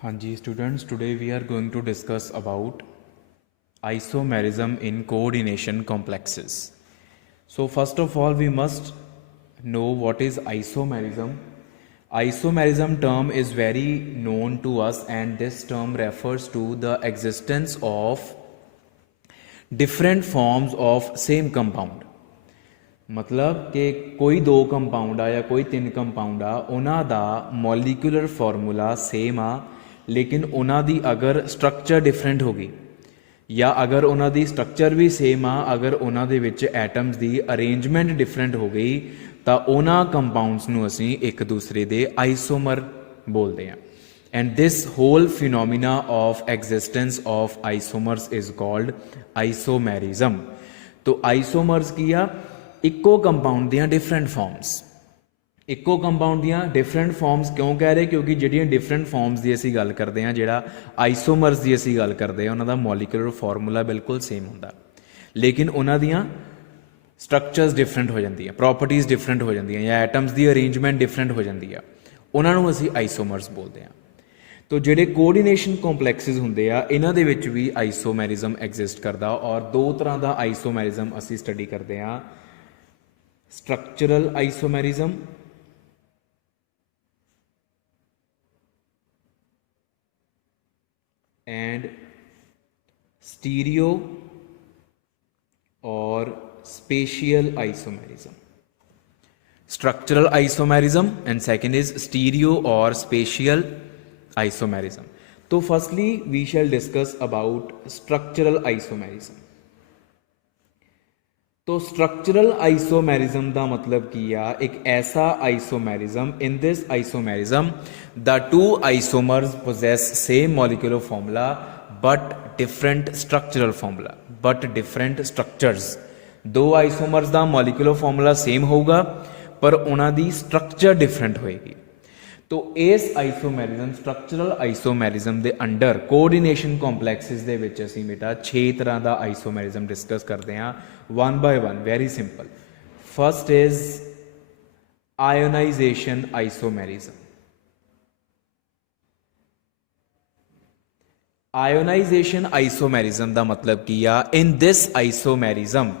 Hanji students, today we are going to discuss about isomerism in coordination complexes. So first of all, we must know what is isomerism. Isomerism term is very known to us, and this term refers to the existence of different forms of same compound. मतलब कि कोई दो compound आ या कोई तीन compound आ उन्हां दा molecular formula same आ लेकिन उन्हां दी अगर स्ट्रक्चर डिफरेंट हो गई या अगर उन्हां दी स्ट्रक्चर भी सेम आ अगर उन्हां दे विच एटम्स दी अरेंजमेंट डिफरेंट हो गई तो उन्हां कंपाउंड्स नूं असीं एक दूसरे दे आइसोमर बोलते हैं and this whole phenomena of existence of isomers is called isomerism. तो आइसोमर्स की आ इक्को कंपाउंड दियां डिफरेंट फॉर्म्स। इक्को कंपाउंड दियां डिफरेंट फॉर्म्स क्यों कह रहे क्योंकि जिहड़ियां डिफरेंट फॉर्म्स की असीं गल करते हैं जिहड़ा आइसोमर्स की असीं गल करते हैं उन्हां दा मॉलिक्यूलर फार्मूला बिल्कुल सेम हुंदा लेकिन उन्हां दियां स्ट्रक्चर्स डिफरेंट हो जांदियां प्रॉपर्टीज़ डिफरेंट हो जांदियां या एटम्स की अरेंजमेंट डिफरेंट हो जाती है उन्हां नूं असीं आइसोमर्स बोलते हैं। तो जिहड़े कोऑर्डिनेशन कॉम्पलैक्सिस हुंदे आ इन्हां दे विच भी आइसोमेरिज्म एग्जिस्ट करदा और दो तरह का आइसोमेरिज्म असीं स्टडी करते हैं स्ट्रक्चरल आइसोमेरिज्म एंड स्टीरियो और spatial isomerism. Structural isomerism and second is stereo और स्पेशियल आइसोमेरिज्म। तो firstly we shall discuss about structural isomerism. तो स्ट्रक्चरल आइसोमेरिज्म का मतलब की आ एक ऐसा isomerism in this isomerism the two isomers possess same molecular formula but different structural formula but different structures. दो आइसोमर्स का मॉलिक्यूलर फॉर्मूला सेम होगा पर उन्हां दी स्ट्रक्चर डिफरेंट होएगी। तो इस आइसोमेरिज्म स्ट्रक्चरल आइसोमेरिज्म के अंडर कोऑर्डिनेशन कॉम्पलैक्सिस दे विच असीं बेटा 6 तरह का आइसोमेरिज्म डिस्कस करते हैं one by one. Very simple. First is ionization isomerism. Ionization isomerism का मतलब की आ in this isomerism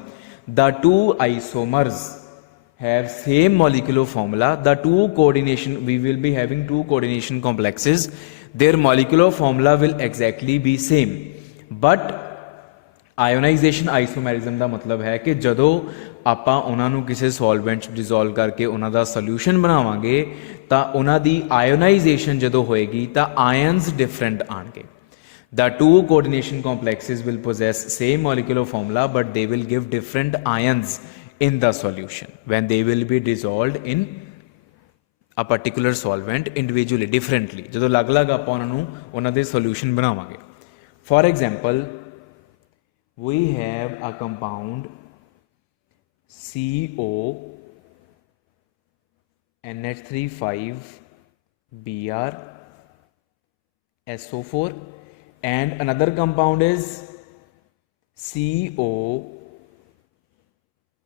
the two isomers have same molecular formula. The two coordination, we will be having two coordination complexes, their molecular formula will exactly be same but ionization isomerism का मतलब है कि जदों आपां उन्हां नूं किसी सॉल्वेंट च डिजोल्व करके उन्हां दा सोल्यूशन बनावांगे तां उन्हां दी आयोनाइजेशन जदों होएगी तां आयन्स डिफरेंट आणगे। The two coordination complexes will possess same molecular formula but they will give different ions in the solution when they will be dissolved in a particular solvent individually differently जो अलग अलग आप उन्होंने solution बनावांगे। For example, we have a compound CO NH3 Br SO4 and another compound is CO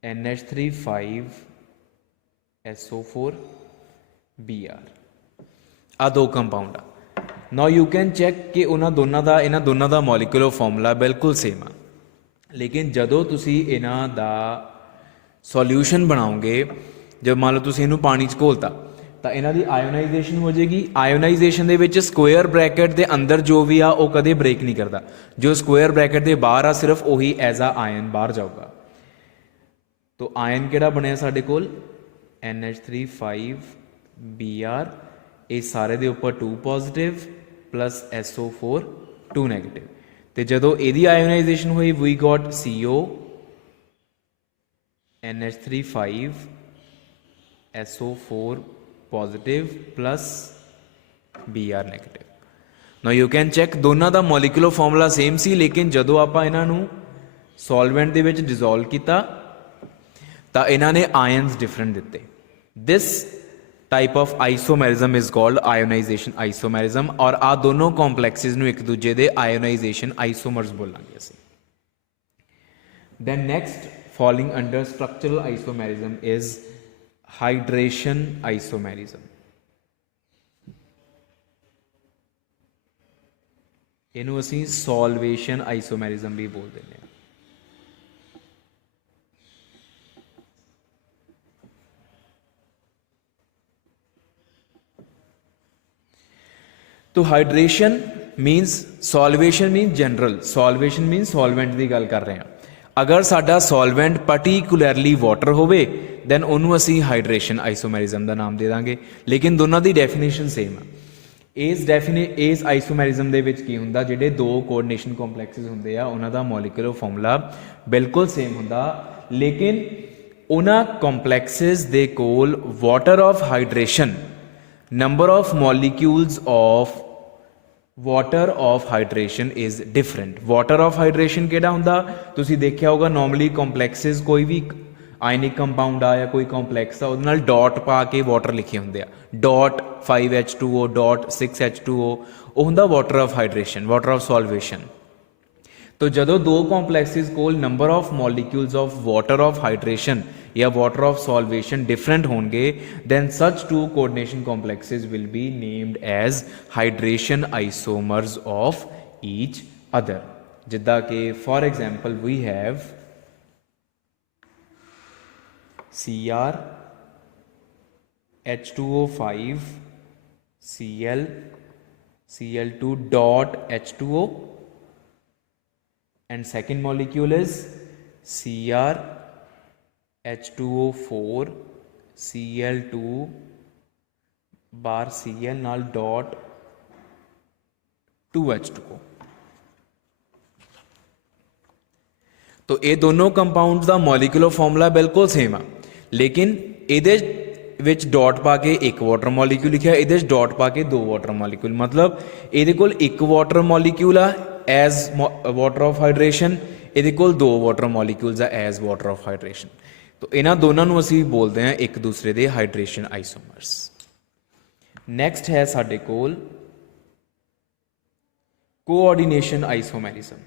NH3 SO4 Br। आ दो compound आ। Now you can check कि उन्होंने दोनों का मॉलिक्यूलर फॉर्मूला बिल्कुल सेम आ लेकिन जदों तुसी इन्हां दा सॉल्यूशन बनाओगे जब मान लो तुसी इनू पानी च घोलता तो इन्हां दी आयोनाइजेशन हो जाएगी। आयोनाइजेशन दे विच स्क्वेयर ब्रैकेट के अंदर जो भी आ वो कदे ब्रेक नहीं करता, जो स्क्वेयर ब्रैकेट के बाहर आ सिर्फ वही एज आ आयन बाहर जाऊगा। तो आयन किहड़ा बनया साडे कोल NH3 Br ये सारे दे उपर 2 पॉजिटिव प्लस SO4 2 नैगेटिव। तो जदों इहदी आयोनाइजेशन हुई we got CO NH3 SO4 positive plus Br negative. Now you can check दोनों का मॉलिक्यूलर फॉर्मूला सेम सी लेकिन जदों आपां इन्हां नूं सॉल्वेंट दे विच डिजोल्व किया तो इन्होंने आयन्स डिफरेंट दिते। This type of isomerism is called ionisation isomerism और आ दोनों कॉम्पलैक्सिस नूं एक दूजे दे आयोनाइजेशन आइसोमर्स बोलांगे असीं। Then next falling under structural isomerism is hydration isomerism. ਇਹਨੂੰ ਅਸੀਂ ਸੋਲਵੇਸ਼ਨ ਆਈਸੋਮੈਰਿਜ਼ਮ ਵੀ ਬੋਲ ਦਿੰਦੇ ਹਾਂ। तो hydration means solvation mean general, solvation mean solvent की गल कर रहे हैं। अगर साडा सॉल्वेंट पर्टिकुलरली वाटर होवे दैन उन्होंने असी हाइड्रेशन आइसोमैरिज्म का नाम दे देंगे, लेकिन दोनों की डेफिनेशन सेम है। इस आइसोमैरिज्म के की होंदा, जिहड़े दो कोऑर्डिनेशन कॉम्पलैक्सिस होंदे आ उन्हां दा मॉलिक्यूलर फॉर्मूला बिल्कुल सेम होंदा, लेकिन उन्हां कॉम्पलैक्सिस दे कोल water of hydration number of molecules of water of hydration is different. Water of hydration किहड़ा हुंदा, तुसीं देखिया होगा नॉर्मली कॉम्पलैक्सिस कोई भी आयनिक कंपाउंड आ या कोई कॉम्पलैक्स आ उहदे नाल डॉट पा के वाटर लिखे हुंदे आ, डॉट 5H2O डॉट 6H2O वो हुंदा water of hydration, water of solvation. तो जदों दो कॉम्पलैक्सिस कोल number of molecules of water of hydration या वाटर ऑफ सॉल्वेशन डिफरेंट होंगे than such two coordination complexes will be named as hydration isomers of each other. जिद्दां कि for example we have Cr H2O5 Cl Cl2 dot H2O and second molecule is Cr H2O4 Cl2 bar Cl नाल dot 2H2O। तो ये दोनों compounds का molecular formula बिल्कुल same आ, लेकिन ये डॉट पा के एक वाटर मॉलिक्यूल लिखा, ये डॉट पा के दो वाटर मॉलिक्यूल, मतलब ये कोल एक वाटर मॉलिक्यूल आ एज वाटर ऑफ हाइड्रेशन, ये कोल दो वाटर मॉलिक्यूल्स आ एज वाटर ऑफ हाइड्रेशन। तो इन्हां दोनों नूं असीं बोलते हैं एक दूसरे दे हाइड्रेशन आइसोमर्स। नैक्सट है साडे कोल coordination आइसोमैरिज्म।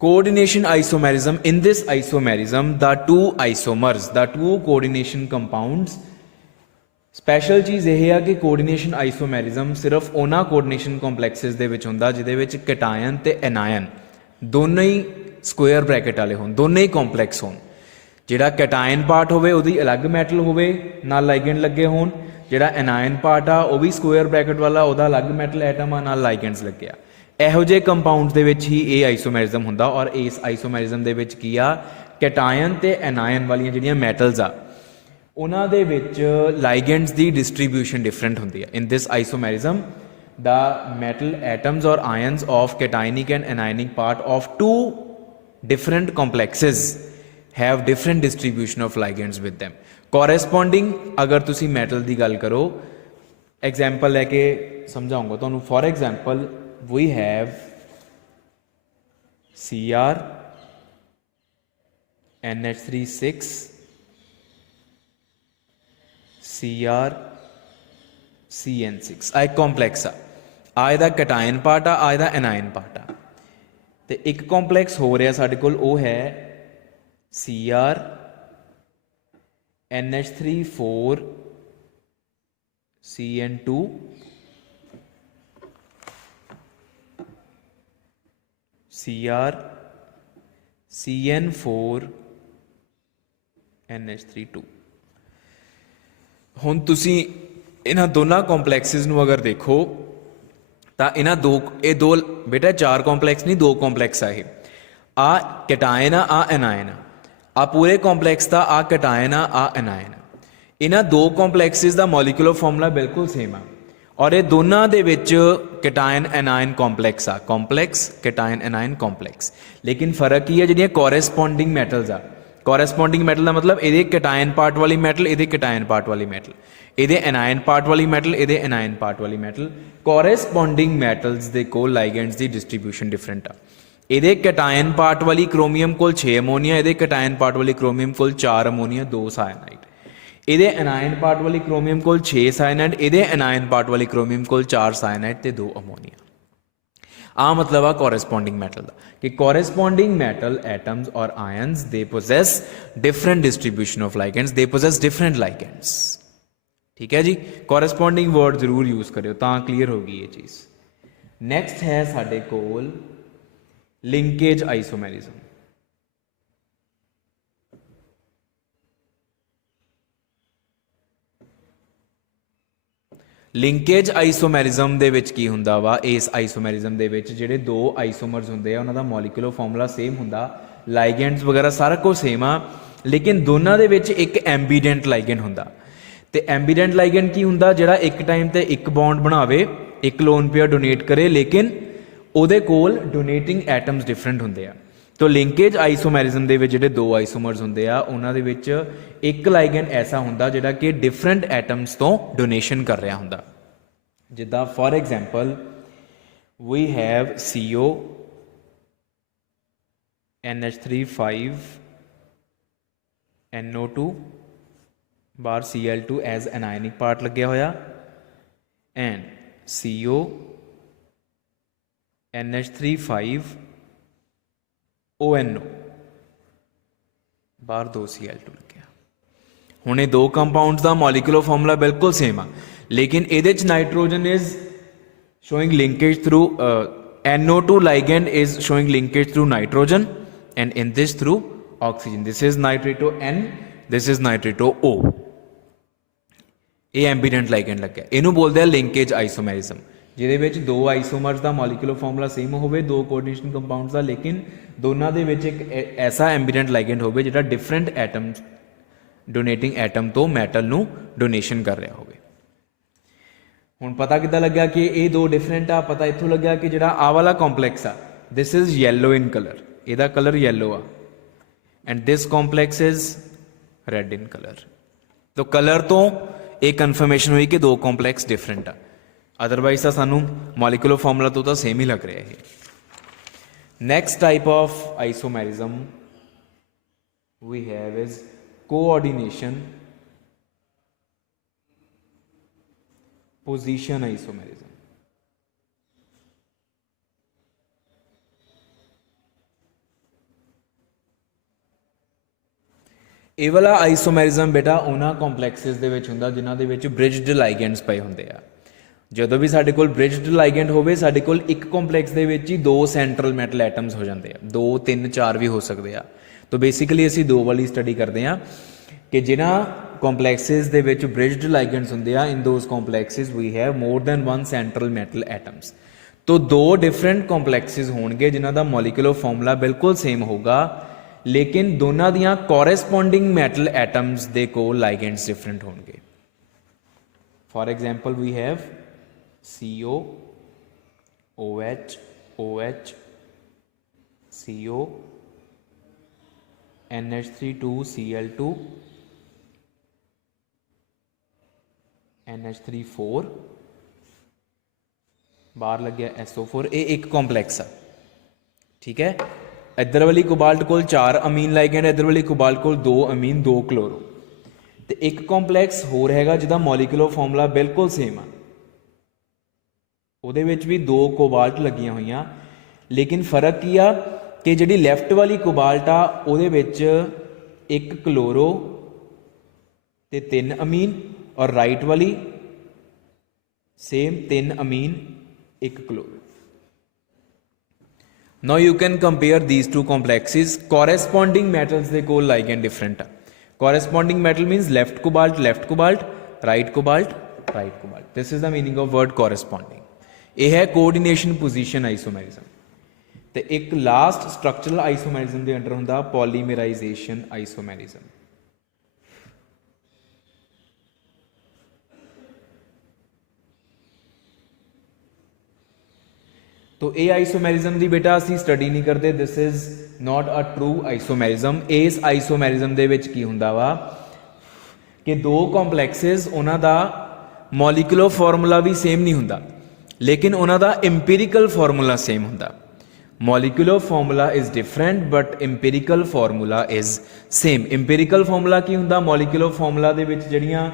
Coordination isomerism. In this isomerism, the two isomers, the two coordination compounds, special चीज़ यह है कि कोऑर्डिनेशन आइसोमेरिज्म सिर्फ उन्हां कोऑर्डिनेशन कॉम्पलैक्सिस दे विच हुंदा जिहदे विच कैटायन ते एनायन दोनों ही स्क्वेयर ब्रैकेट वाले होण, दोनों ही कॉम्पलैक्स होण। जिहड़ा कैटायन पार्ट होवे उहदी अलग मैटल होवे नाल लाइगेंड लगे होण, जिहड़ा एनायन पार्ट आ वो भी स्क्वेयर ब्रैकेट वाला उहदा अलग मैटल एटम आ नाल लाइगेंड्स लगे आ। ਇਹੋ ਜਿਹੇ ਕੰਪਾਊਂਡਸ ਦੇ ਵਿੱਚ ਹੀ ਇਹ ਆਈਸੋਮੈਰਿਜ਼ਮ ਹੁੰਦਾ, ਔਰ ਇਸ ਆਈਸੋਮੈਰਿਜ਼ਮ ਦੇ ਵਿੱਚ ਕੀ ਆ ਕੈਟਾਇਨ ਤੇ ਐਨਾਇਨ ਵਾਲੀਆਂ ਜਿਹੜੀਆਂ ਮੈਟਲਸ ਆ ਉਹਨਾਂ ਦੇ ਵਿੱਚ ਲਾਈਗੈਂਡਸ ਦੀ ਡਿਸਟ੍ਰੀਬਿਊਸ਼ਨ ਡਿਫਰੈਂਟ ਹੁੰਦੀ ਹੈ। ਇਨ ਦਿਸ ਆਈਸੋਮੈਰਿਜ਼ਮ the metal atoms or ions of cationic and anionic part of two different complexes have different distribution of ligands with them corresponding। अगर तुसी metal दी गल करो example लेके समझाऊंगा तो for example we have Cr NH3 6 Cr CN6 आ एक complex आ ਇਹਦਾ ਕੈਟਾਇਨ part ਆ ਇਹਦਾ ਐਨਾਇਨ ਪਾਰਟ ਆ ਤੇ ਇੱਕ ਕੰਪਲੈਕਸ ਹੋ ਰਿਹਾ ਸਾਡੇ ਕੋਲ ਉਹ ਹੈ Cr NH3 CN2 Cr CN4 NH3 ਹੁਣ ਤੁਸੀਂ ਇਹਨਾਂ ਦੋਨਾਂ ਕੰਪਲੈਕਸਿਸ ਨੂੰ ਅਗਰ ਦੇਖੋ ਤਾਂ ਇਹਨਾਂ ਇਹ ਦੋ ਬੇਟਾ ਚਾਰ ਕੰਪਲੈਕਸ ਨਹੀਂ ਦੋ ਕੰਪਲੈਕਸ ਆ ਇਹ ਆ ਕੈਟਾਇਨ ਆ ਐਨਾਇਨ ਆ ਪੂਰੇ ਕੰਪਲੈਕਸ ਦਾ ਆ ਕੈਟਾਇਨ ਆ ਐਨਾਇਨ ਇਹਨਾਂ ਦੋ ਕੰਪਲੈਕਸਿਸ ਦਾ ਮੋਲੀਕੂਲਰ ਫਾਰਮੂਲਾ ਬਿਲਕੁਲ ਸੇਮ ਆ ਔਰ ਇਹ ਦੋਨਾਂ ਦੇ ਵਿੱਚ ਕੈਟਾਇਨ ਐਨਾਇਨ ਕੰਪਲੈਕਸ ਆ ਕੰਪਲੈਕਸ ਕੈਟਾਇਨ ਐਨਾਇਨ ਕੰਪਲੈਕਸ ਲੇਕਿਨ ਫਰਕ ਕੀ ਹੈ ਜਿਹੜੀਆਂ ਕੋਰੈਸਪੋਂਡਿੰਗ ਮੈਟਲਸ ਆ ਕੋਰੈਸਪੋਂਡਿੰਗ ਮੈਟਲ ਦਾ मतलब ਇਹਦੇ ਕੈਟਾਇਨ ਪਾर्ट वाली मैटल ਇਹਦੇ ਕੈਟਾਇਨ पार्ट वाली मैटल ਇਹਦੇ एनायन पार्ट वाली मैटल ਇਹਦੇ एनायन पार्ट वाली मैटल ਕੋਰੈਸਪੋਂਡਿੰਗ ਮੈਟਲਸ ਦੇ ਕੋਲ ਲਾਈਗੈਂਡਸ ਦੀ ਡਿਸਟ੍ਰੀਬਿਊਸ਼ਨ ਡਿਫਰੈਂਟ ਆ ਇਹਦੇ ਕੈਟਾਇਨ ਪਾर्ट वाली क्रोमियम ਕੋਲ 6 ਅਮੋਨੀਆ ਇਹਦੇ ਕੈਟਾਇਨ पार्ट वाली क्रोमियम ਕੋਲ 4 ਅਮੋਨੀਆ 2 ਸਾਇਨਾਈਡ ਇਹਦੇ एनायन पार्ट वाली क्रोमियम ਕੋਲ 6 ਸਾਇਨਾਈਡ ਇਹਦੇ एनायन पार्ट वाली क्रोमियम ਕੋਲ 4 ਸਾਇਨਾਈਡ ਤੇ 2 ਅਮੋਨੀਆ आ मतलब आ कॉरेस्पॉन्डिंग मैटल का कि कॉरेस्पॉन्डिंग मैटल एटम्स और ions they possess different distribution of ligands, they possess different ligands. ठीक है जी, कॉरेस्पॉन्डिंग वर्ड जरूर यूज करो तो क्लीयर होगी ये चीज़। नैक्सट है साडे कोल लिंकेज आइसोमेरिज्म। लिंकेज आइसोमेरिज्म ਦੇ ਵਿੱਚ ਕੀ ਹੁੰਦਾ ਵਾ, ਇਸ ਆਈਸੋਮੈਰਿਜ਼ਮ ਦੇ ਵਿੱਚ ਜਿਹੜੇ ਦੋ ਆਈਸੋਮਰਸ ਹੁੰਦੇ ਆ ਉਹਨਾਂ ਦਾ ਮੋਲੀਕੂਲਰ ਫਾਰਮੂਲਾ ਸੇਮ ਹੁੰਦਾ, ਲਾਈਗੈਂਡਸ ਵਗੈਰਾ ਸਾਰਾ ਕੁਝ ਸੇਮ ਆ, ਲੇਕਿਨ ਦੋਨਾਂ ਦੇ ਵਿੱਚ ਇੱਕ ਐਂਬੀਡੈਂਟ ਲਾਈਗੈਂਡ ਹੁੰਦਾ। ਤੇ ਐਂਬੀਡੈਂਟ ਲਾਈਗੈਂਡ ਕੀ ਹੁੰਦਾ, ਜਿਹੜਾ ਇੱਕ ਟਾਈਮ ਤੇ ਇੱਕ ਬੌਂਡ ਬਣਾਵੇ, ਇੱਕ ਲੋਨ ਪੇਅਰ ਡੋਨੇਟ ਕਰੇ, ਲੇਕਿਨ ਉਹਦੇ ਕੋਲ ਡੋਨੇਟਿੰਗ ਐਟਮਸ ਡਿਫਰੈਂਟ ਹੁੰਦੇ ਆ। तो लिंकेज आइसोमैरिज्म ਦੇ ਵਿੱਚ ਜਿਹੜੇ ਦੋ ਆਈਸੋਮਰਸ ਹੁੰਦੇ ਆ ਉਹਨਾਂ ਦੇ ਵਿੱਚ ਇੱਕ ਲਾਈਗੈਂਡ ਐਸਾ ਹੁੰਦਾ ਜਿਹੜਾ ਕਿ ਡਿਫਰੈਂਟ ਐਟਮਸ ਤੋਂ ਡੋਨੇਸ਼ਨ ਕਰ ਰਿਹਾ ਹੁੰਦਾ। ਜਿੱਦਾਂ for example we have CO NH3 NO2 ਬਾਹਰ Cl2 ਐਜ਼ ਐਨਾਇਨਿਕ ਪਾਰਟ ਲੱਗਿਆ ਹੋਇਆ ਐਂਡ CO NH3 ONO ਬਾਹਰ 2 Cl2 ਲੱਗਿਆ। ਹੁਣ ਇਹ ਦੋ ਕੰਪਾਊਂਡਸ ਦਾ ਮੋਲੀਕੂਲਰ ਫਾਰਮੂਲਾ ਬਿਲਕੁਲ ਸੇਮ ਆ, ਲੇਕਿਨ ਇਹਦੇ ਚ nitrogen is showing linkage through NO2 ligand is showing linkage through nitrogen and in this through oxygen. This is nitrito N, this is nitrito O. ਇਹ ਐਂਬੀਡੈਂਟ ਲਾਈਗੈਂਡ ਲੱਗਿਆ, ਇਹਨੂੰ ਬੋਲਦੇ ਆ ਲਿੰਕੇਜ ਆਈਸੋਮੈਰਿਜ਼ਮ, ਜਿਹਦੇ ਵਿੱਚ ਦੋ ਆਈਸੋਮਰਸ ਦਾ ਮੋਲੀਕੂਲਰ ਫਾਰਮੂਲਾ ਸੇਮ ਹੋਵੇ, ਦੋ ਕੋਆਰਡੀਨੇਸ਼ਨ ਕੰਪਾਊਂਡਸ ਦਾ, ਲੇਕਿਨ ਦੋਨਾਂ ਦੇ ਵਿੱਚ ਇੱਕ ਐਸਾ ਐਂਬੀਡੈਂਟ ਲਾਈਗੈਂਡ ਹੋਵੇ ਜਿਹੜਾ ਡਿਫਰੈਂਟ ਐਟਮ ਡੋਨੇਟਿੰਗ ਐਟਮ ਤੋਂ ਮੈਟਲ ਨੂੰ ਡੋਨੇਸ਼ਨ ਕਰ ਰਿਹਾ ਹੋਵੇ। ਹੁਣ ਪਤਾ ਕਿੱਦਾਂ ਲੱਗਿਆ ਕਿ ਇਹ ਦੋ ਡਿਫਰੈਂਟ ਆ? ਪਤਾ ਇੱਥੋਂ ਲੱਗਿਆ ਕਿ ਜਿਹੜਾ ਆਹ ਵਾਲਾ ਕੰਪਲੈਕਸ ਆ, this is yellow in colour, ਇਹਦਾ ਕਲਰ ਯੈਲੋ ਆ, and this complex is red in colour. ਤੋ ਕਲਰ ਤੋਂ ਇਹ ਕਨਫਰਮੇਸ਼ਨ ਹੋਈ ਕਿ ਦੋ ਕੰਪਲੈਕਸ ਡਿਫਰੈਂਟ ਆ, ਅਦਰਵਾਈਜ਼ ਤਾਂ ਸਾਨੂੰ ਮੋਲੀਕੂਲਰ ਫਾਰਮੂਲਾ ਤੋਂ ਤਾਂ ਸੇਮ ਹੀ ਲੱਗ ਰਿਹਾ ਇਹ। Next type of isomerism we have is coordination position isomerism. ਇਹ ਵਾਲਾ ਆਈਸੋਮੈਰਿਜ਼ਮ ਬੇਟਾ ਉਹਨਾਂ ਕੰਪਲੈਕਸਿਸ ਦੇ ਵਿੱਚ ਹੁੰਦਾ ਜਿਨ੍ਹਾਂ ਦੇ ਵਿੱਚ ਬ੍ਰਿਜਡ ਲਾਈਗੈਂਡਸ ਪਏ ਹੁੰਦੇ ਆ। ਜਦੋਂ ਵੀ ਸਾਡੇ ਕੋਲ ਬ੍ਰਿਜਡ ਲਾਈਗੈਂਡ ਹੋਵੇ, ਸਾਡੇ ਕੋਲ ਇੱਕ ਕੰਪਲੈਕਸ ਦੇ ਵਿੱਚ ਹੀ ਦੋ ਸੈਂਟਰਲ ਮੈਟਲ ਐਟਮਸ ਹੋ ਜਾਂਦੇ ਆ, 2 3 4 ਵੀ ਹੋ ਸਕਦੇ ਆ। तो बेसिकली ਅਸੀਂ ਦੋ ਵਾਲੀ ਸਟੱਡੀ ਕਰਦੇ ਹਾਂ ਕਿ ਜਿਨ੍ਹਾਂ ਕੰਪਲੈਕਸਿਸ ਦੇ ਵਿੱਚ ਬ੍ਰਿਜਡ ਲਾਈਗੈਂਡਸ ਹੁੰਦੇ ਆ, in those complexes we have more than one central metal atoms. तो दो डिफरेंट ਕੰਪਲੈਕਸਿਸ ਹੋਣਗੇ ਜਿਨ੍ਹਾਂ ਦਾ ਮੋਲੀਕੂਲਰ ਫਾਰਮੂਲਾ ਬਿਲਕੁਲ ਸੇਮ ਹੋਊਗਾ, ਲੇਕਿਨ ਦੋਨਾਂ ਦੀਆਂ ਕੋਰੈਸਪੋਂਡਿੰਗ ਮੈਟਲ ਐਟਮਸ ਦੇ ਕੋਲ ਲਾਈਗੈਂਡਸ ਡਿਫਰੈਂਟ ਹੋਣਗੇ। For example we have CO OH OH CO NH3 NH3 बाहर लग गया SO4। ये एक कॉम्पलैक्स है, ठीक है। इधर वाली कोबाल्ट कोल 4 अमीन लाइगेंड, इधर वाली कोबाल्ट कोल 2 अमीन 2 क्लोरो। तो एक कॉम्पलैक्स होर हैगा जिहदा मॉलिक्यूलर फॉर्मूला बिल्कुल सेम आ, उहदे विच भी 2 कोबाल्ट लगियां होईयां, लेकिन फर्क की आ कि जिहड़ी लैफ्ट वाली कोबाल्ट आ उहदे विच 1 क्लोरो ते 3 अमीन, और राइट वाली same 3 ammine 1 chloro. Now you can compare these two complexes. Corresponding metals दे कोल लाइगेंड डिफरेंट आ। Corresponding metal means left cobalt, right cobalt, right cobalt. This is the meaning of word corresponding. यह है coordination position isomerism. तो एक last structural isomerism के under होंदा polymerization isomerism. तो ये आइसोमेरिज्म की बेटा असी स्टडी नहीं करते, this is not a true isomerism. इस आइसोमेरिज्म दे विच की हुंदा वा कि दो कॉम्पलैक्सिस उन्हां दा मॉलिक्यूलर फॉर्मूला भी सेम नहीं हुंदा, लेकिन उन्हां दा इंपीरिकल फॉर्मूला सेम हुंदा। Molecular formula is different but empirical formula is same. Empirical formula की हुंदा? मॉलिक्यूलर फॉर्मूला दे विच जड़ियां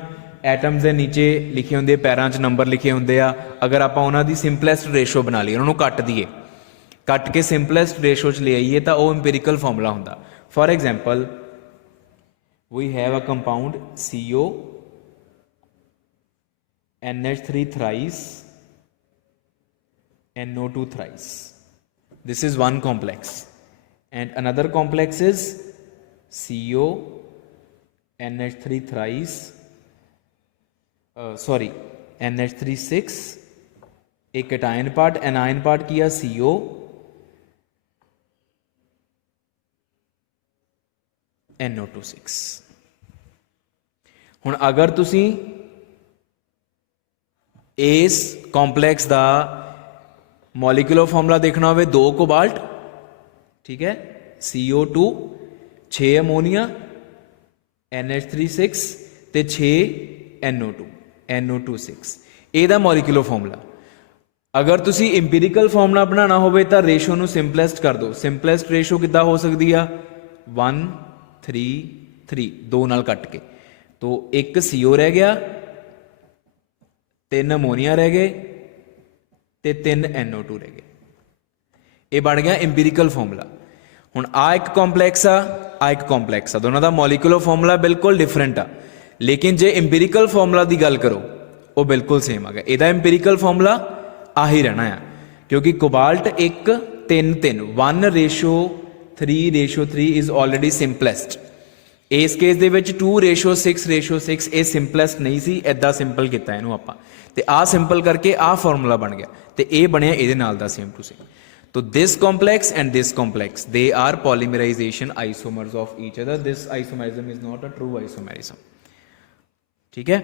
एटम्स के नीचे लिखे होंगे, पैरां च नंबर लिखे होंगे आ, अगर आप उन्हों की सिंपलैसट रेशो बना लीए, उन्होंने कट दीए कट के सिंपलेस्ट रेशो च ले आइए तो वो इंपीरिकल फॉर्मूला होंदा। For example we have a compound CO NH3 thrice NO2 thrice. This is one complex, and another complex is CO NH3 thrice NH3 6, एक cation part, anion part किया CO NO2 6। हुण अगर तुसी इस complex का molecular formula देखना हो, 2 cobalt, ठीक है, CO2 6 अमोनीआ NH3 6 ते 6 NO2 6, ਇਹਦਾ मॉलिक्यूलर फॉर्मूला। अगर तुसी इंपीरिकल फॉर्मूला बनाना होवे तो रेशो नू सिंपलेस्ट कर दो। सिंपलेस्ट रेशो किद्दां हो सकती है? 1 3 3, 2 नाल कट के, तो एक CO रह गया, 3 अमोनीआ रह गए ते 3 NO2 रह गए। ये बन गया इंपीरिकल फॉर्मूला। हुण आ एक कॉम्पलैक्स आ एक कॉम्पलैक्स आ, दोनों का मॉलिक्यूलर फॉर्मूला बिल्कुल डिफरेंट आ, लेकिन जे इंपीरिकल फॉर्मूला की गल करो वो बिल्कुल सेम आ गया। ਇਹਦਾ इंपीरिकल फॉर्मूला आही रहना है, क्योंकि कोबाल्ट 1 3 3 1:3:3 इज ऑलरेडी सिंपलेस्ट। इस केस दे विच 2:6:6 ये सिंपलेस्ट नहीं सी, इदा सिंपल किया इनू आपां ते आ सिंपल करके आ फॉर्मूला बन गया ते ये बनया इहदे नाल दा सेम टू सेम। तो this complex and this complex they are polymerization isomers of each other. This isomerism is not a true isomerism, ठीक है।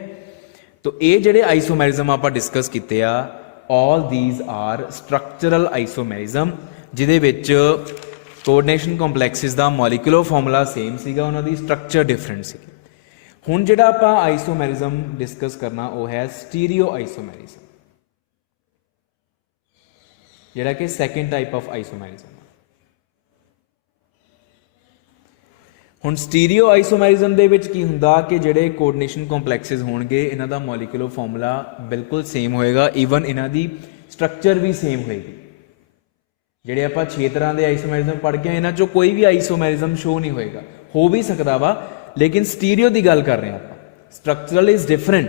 तो ये जिहड़े आइसोमेरिज्म आपां डिस्कस कीते आ, all these are structural isomerism, जिहदे विच कोऑर्डिनेशन कॉम्पलैक्सिस का मॉलिक्यूलर फॉर्मूला सेम सीगा, उन्हां दी स्ट्रक्चर डिफरेंट सी। हुण जिहड़ा आपां आइसोमेरिज्म डिस्कस करना वो है स्टीरियो आइसोमेरिज्म, जिहड़ा कि सैकेंड टाइप ऑफ आइसोमेरिज्म। हुण स्टीरियो आइसोमेरिज्म दे विच की हुंदा कि जिहड़े कोऑर्डिनेशन कॉम्पलैक्सिस होणगे, इन्हां दा मॉलिक्यूलर फॉर्मूला बिल्कुल सेम होएगा, ईवन इन्हां दी स्ट्रक्चर भी सेम होएगी। जिहड़े आपां 6 तरह के आइसोमेरिज्म पढ़ के इन्हां चों कोई भी आइसोमेरिज्म शो नहीं होएगा, हो भी सकता वा, लेकिन स्टीरियो की गल कर रहे हैं आप। Structural is different,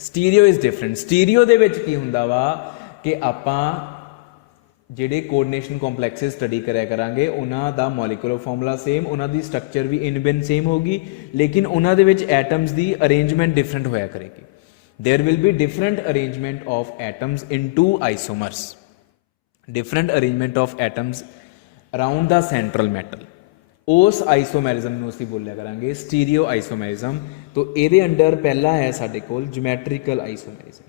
stereo is different. Stereo दे विच की हुंदा वा कि आपां जिहड़े कोऑर्डिनेशन कॉम्पलैक्सिस स्टडी कराया करांगे, उन्हां दा मॉलिक्यूलर फॉर्मूला सेम, उन्हां दी स्ट्रक्चर भी इन बिन सेम होगी, लेकिन उन्हां दे विच एटम्स दी अरेंजमेंट डिफरेंट होया करेगी। There will be different arrangement of atoms in two isomers, different arrangement of atoms around the central metal. उस आइसोमेरिज्म नूं असीं बोलिया करांगे स्टीरियो आइसोमेरिज्म। तो इहदे अंडर पहला है साडे कोल ज्योमैट्रिकल आइसोमेरिज्म।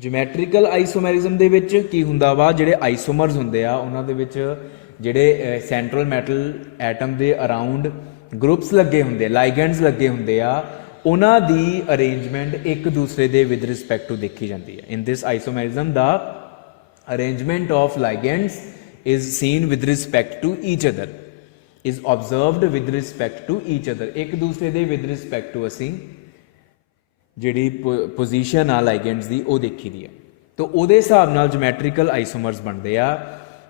ज्योमैट्रिकल आइसोमेरिज्म दे विच की हुंदा वा, जिहड़े आइसोमर्स हुंदे आ उन्हां दे विच जिहड़े सेंट्रल मैटल एटम दे अराउंड ग्रुप्स लगे हुंदे, लाइगेंड्स लगे हुंदे आ, उन्हां दी अरेंजमेंट एक दूसरे दे विद रिस्पैक्ट टू देखी जाती है। In this isomerism the arrangement of ligands is seen with respect to each other, is observed with respect to each other. एक दूसरे दे विद रिस्पैक्ट टू असीं जिहड़ी पोजीशन आ लाइगेंड्स दी वो देखी दी है। तो उहदे हिसाब नाल ज्योमैट्रिकल आइसोमर्स बनते आ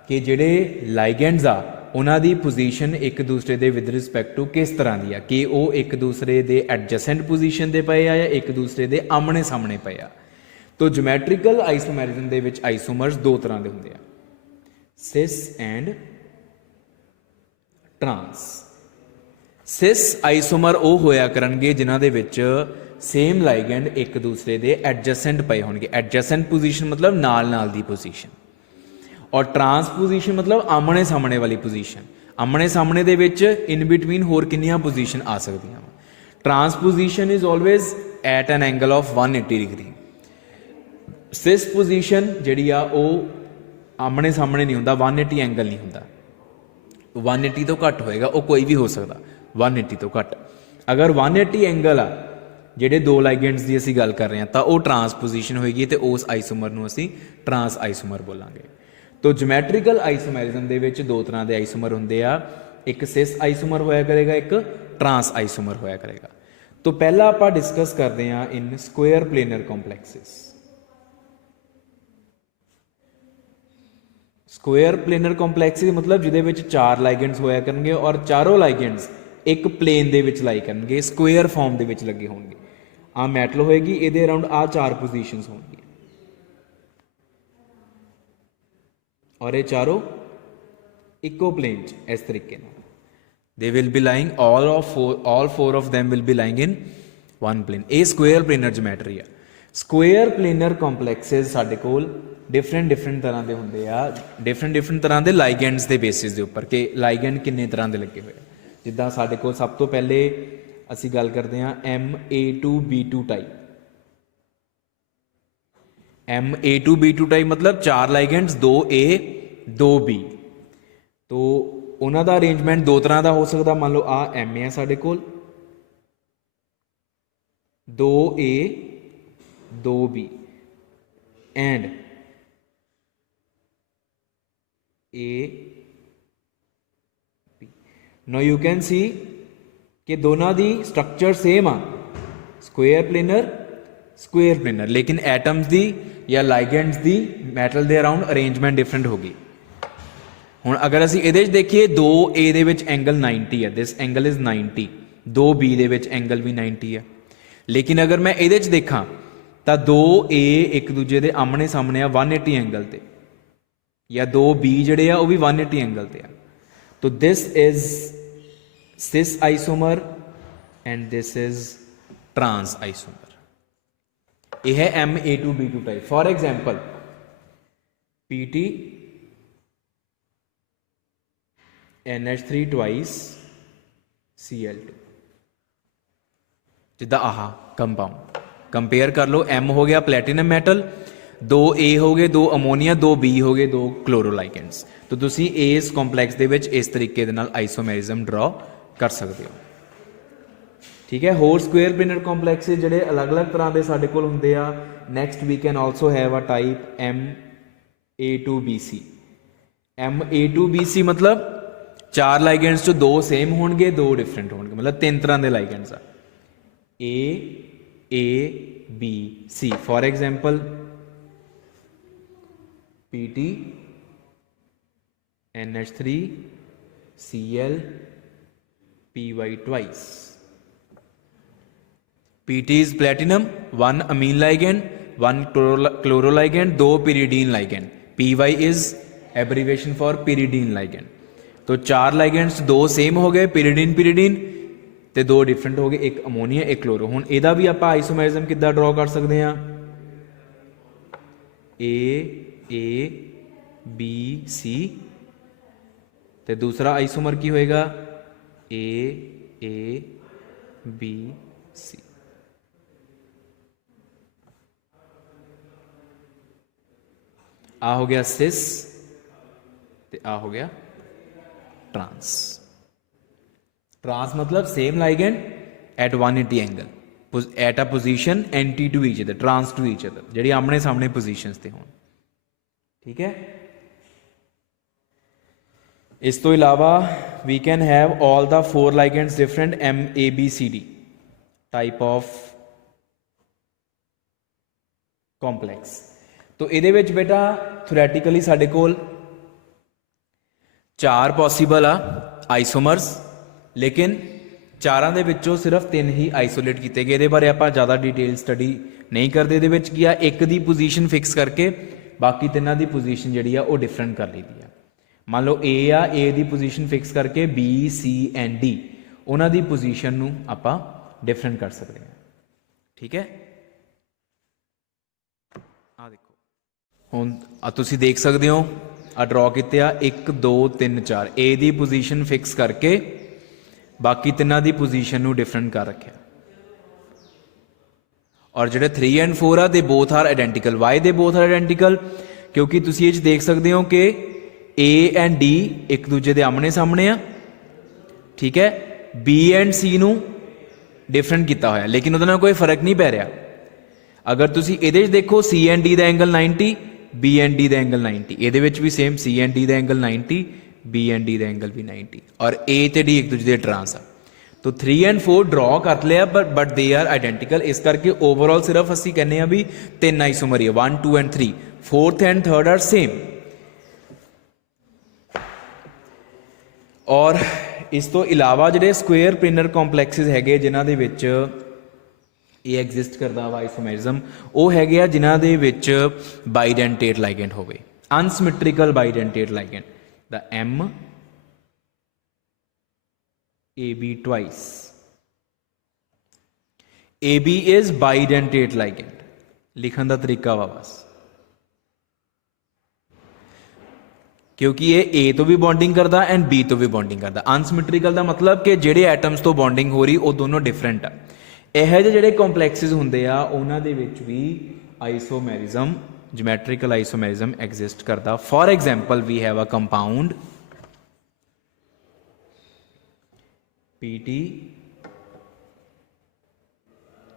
कि जिहड़े लाइगेंड्स आ उन्हां दी पोजीशन एक दूसरे दे विद रिस्पैक्ट टू किस तरह दी आ, कि वो एक दूसरे दे एडजसेंट पोजीशन दे पे आ या एक दूसरे दे आमने सामने पे आ। तो ज्योमैट्रिकल आइसोमेरिज्म दे विच आइसोमर्स 2 तरह के हुंदे आ, cis and trans. Cis isomer वो होया करनगे जिन्हां दे विच सेम लाइगेंड एक दूसरे दे एडजसेंट पे होणगे। एडजसेंट पोजीशन मतलब नाल नाल दी पोजीशन, और ट्रांस पोजीशन मतलब आमने सामने वाली पोजीशन। आमने सामने दे विच इन बिटवीन होर कितनियां पोजीशन आ सकदियां। Trans position is always at an angle of 180 degree. Cis position जिहड़ी आ वो आमने सामने नहीं हुंदा, 180 एंगल नहीं हुंदा, 180 तो घट होएगा, वो कोई भी हो सकता 180 तो घट। अगर 180 एंगल आ ਜਿਹੜੇ 2 ਲਾਈਗੈਂਡਸ ਦੀ ਅਸੀਂ ਗੱਲ ਕਰ ਰਹੇ ਹਾਂ ਤਾਂ ਉਹ ਟਰਾਂਸ ਪੋਜੀਸ਼ਨ ਹੋਏਗੀ ਤੇ ਉਸ ਆਈਸੋਮਰ ਨੂੰ ਅਸੀਂ ਟਰਾਂਸ ਆਈਸੋਮਰ ਬੋਲਾਂਗੇ। तो ज्योमैट्रिकल आइसोमेरिज्म दे विच 2 तरह के आइसोमर होंदे आ, एक सिस आइसोमर होया करेगा, एक ट्रांस आइसोमर होया करेगा। तो पहला आप डिस्कस करते हैं in square planar complexes. Square planar complexes मतलब जिहदे विच 4 लाइगेंड्स होया करनगे और चारों लाइगेंड्स एक प्लेन दे विच लाई करनगे, स्क्वेयर फॉर्म दे विच लगे होणगे। आ मैटल होएगी, इहदे अराउंड आ 4 पोजीशनस होणगी और ये चारों इको प्लेन च इस तरीके नाल दे will B lying all four of them will be lying in one plane। ये स्क्वेयर प्लेनर ज्योमैट्री है। स्क्वेयर प्लेनर कॉम्पलैक्सिस साडे कोल डिफरेंट तरह के होंगे आ, डिफरेंट तरह के लाइगेंड्स के बेसिस के उपर कि लाइगेंड किन्ने तरह के लगे हुए। जिद्दां साडे कोल सब तो पहले असी गल करते हैं MA2B2 टाइप। MA2B2 टाइप मतलब 4 लाइगेंड्स 2A 2B। तो उन्हों का अरेंजमेंट 2 तरह का हो सकता। मान लो आ M है साडे कोल 2A 2B and A B। Now you can see कि दोनों की स्ट्रक्चर सेम आ, स्क्वेयर प्लेनर, लेकिन एटम्स दी या लाइगेंड्स दी मैटल दे अराउंड अरेंजमेंट डिफरेंट होगी। हुण अगर असीं इहदे च देखिए 2A दे विच एंगल 90 है, this angle is 90, 2B they which angle भी 90 है। लेकिन अगर मैं इहदे च देखा तो 2A एक दूजे दे आमने सामने आ 180 एंगल ते, या 2B जिहड़े आ वो भी 180 एंगल ते आ। तो this is cis isomer and this is trans isomer. यह है MA2B2 type. For example PT NH3 twice Cl2, जिदा आह कंपाउंड कंपेयर कर लो। M हो गया प्लैटिनम मैटल, 2A हो गए 2 अमोनीया, 2B हो गए 2 क्लोरोलाइगेंड्स। तो तुसी इस कॉम्पलैक्स दे विच इस तरीके दे नाल आइसोमेरिज्म ड्रॉ कर सकते हो। ठीक है। होर स्क्वेयर प्लेनर कॉम्पलैक्सिस जिहड़े अलग अलग तरह के साडे कोल हुंदे आ। Next we can also have a type MA2BC। MA2BC मतलब 4 लाइगेंड्स चो 2 सेम होणगे 2 डिफरेंट होणगे, मतलब 3 तरह के लाइगेंड्स आ A B C। For example PT NH3 Cl Py twice। PT is platinum, 1 amine ligand, 1 chloroligand, 2 pyridine ligand। Py is abbreviation for pyridine ligand। तो 4 ligands 2 same हो गए, pyridine ते 2 different हो गए, एक अमोनीया एक क्लोरो। हुण इहदा भी आपां आइसोमेरिज्म किद्दां ड्रॉ कर सकते हैं? A B C ते दूसरा आइसोमर की होएगा AABC। आ हो गया सिस ते आ हो गया ट्रांस। ट्रांस मतलब same ligand at 180 angle at a position anti to each other, trans to each other, जिहड़ी आमने सामने पोजीशंस ते होण। ठीक है। इस तो इलावा we can have all the 4 ligands different MABCD type of complex. तो ये बेटा थ्योरैटिकली साडे कोल 4 पॉसीबल आ आइसोमर्स, लेकिन 4 दे विचों सिर्फ 3 ही आइसोलेट किए गए। ये बारे आप ज़्यादा डिटेल स्टडी नहीं करते। ये किया एक दी पोजीशन फिक्स करके बाकी 3 की पोजीशन जी वो डिफरेंट कर ली है। मान लो A की पोजीशन फिक्स करके B C एंड D उन्होंने पोजीशन आप डिफरेंट कर सकते हैं। ठीक है। आ देखो हुण तुसीं देख सकते हो आ ड्रॉ किते आ 1 2 3 4 A की पोजीशन फिक्स करके बाकी 3 की पोजीशन डिफरेंट कर रखा। और जो 3 एंड 4 आ they both are identical. Why they both are identical? क्योंकि तुसीं ये देख सकते हो कि A एंड D एक दूजे के आमने सामने आ। ठीक है। B एंड C नू डिफरेंट किया होया, लेकिन उहदे नाल कोई फर्क नहीं पै रहा। अगर तुसीं इहदे देखो C एंड D का एंगल 90, B एंड D का एंगल 90, ये भी सेम C एंड D का एंगल 90, B एंड D का एंगल भी 90, और A ते D एक दूजे के ट्रांस आ। तो 3 एंड 4 ड्रॉ कर लिया बट दे आर आइडेंटिकल, इस करके ओवरऑल सिर्फ असी कहने हैं भी 3 आइसोमर ही है, 1 2 and 3, 4th and 3rd are same. और इस तो इलावा ਜਿਹੜੇ ਸਕੁਅਰ ਪਲੇਨਰ ਕੰਪਲੈਕਸਿਸ ਹੈਗੇ ਜਿਨ੍ਹਾਂ ਦੇ ਵਿੱਚ ਇਹ ਐਗਜ਼ਿਸਟ ਕਰਦਾ ਵਾ ਆਈਸੋਮੈਰਿਜ਼ਮ, ਉਹ ਹੈਗੇ ਆ ਜਿਨ੍ਹਾਂ ਦੇ ਵਿੱਚ ਬਾਈਡੈਂਟੇਟ ਲਾਈਗੈਂਡ ਹੋਵੇ, ਅਨਸਿਮੈਟ੍ਰੀਕਲ ਬਾਈਡੈਂਟੇਟ ਲਾਈਗੈਂਡ, ਦਾ M AB twice, AB is bidentate ligand, लिखन का तरीका वा बस, क्योंकि ये A तो भी बॉन्डिंग करता एंड B तो भी बॉन्डिंग करता। अनसिमेट्रिकल का मतलब कि ਜਿਹੜੇ एटम्स तो बॉन्डिंग हो रही वो दोनों डिफरेंट आ। ਇਹੋ ਜਿਹੇ ਜਿਹੜੇ ਕੰਪਲੈਕਸਿਸ ਹੁੰਦੇ ਆ ਉਹਨਾਂ ਦੇ ਵਿੱਚ ਵੀ ਆਈਸੋਮੈਰਿਜ਼ਮ, ਜਿਓਮੈਟ੍ਰੀਕਲ ਆਈਸੋਮੈਰਿਜ਼ਮ ਐਗਜ਼ਿਸਟ ਕਰਦਾ। For example we have a compound PT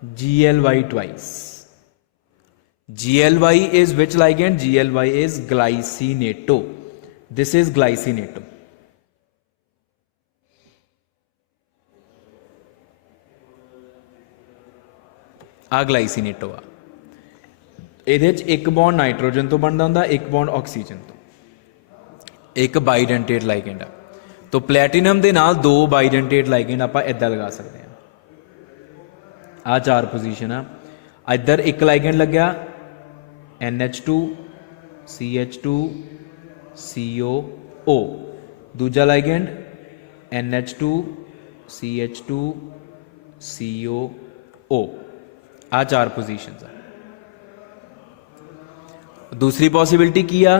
GLY twice. GLY is which ligand? GLY is glycinato. This is glycinato. आ glycinato आ, ਇਹਦੇ ਚ ਇੱਕ ਬੌਂਡ ਨਾਈਟ੍ਰੋਜਨ ਤੋਂ ਬਣਦਾ ਹੁੰਦਾ, ਇੱਕ ਬੌਂਡ ਆਕਸੀਜਨ ਤੋਂ, ਇੱਕ ਬਾਈਡੈਂਟੇਟ ਲਾਈਗੈਂਡ ਆ। तो प्लैटिनम के नाल 2 बाइडेंटेट लाइगेंड आप इदा लगा सकते हैं। आ 4 पोजीशन आ, इधर एक लाइगेंड लग्या NH2 CH2 COO, दूजा लाइगेंड NH2 CH2 COO, आ 4 पोजीशन आ। दूसरी पॉसिबिलिटी की आ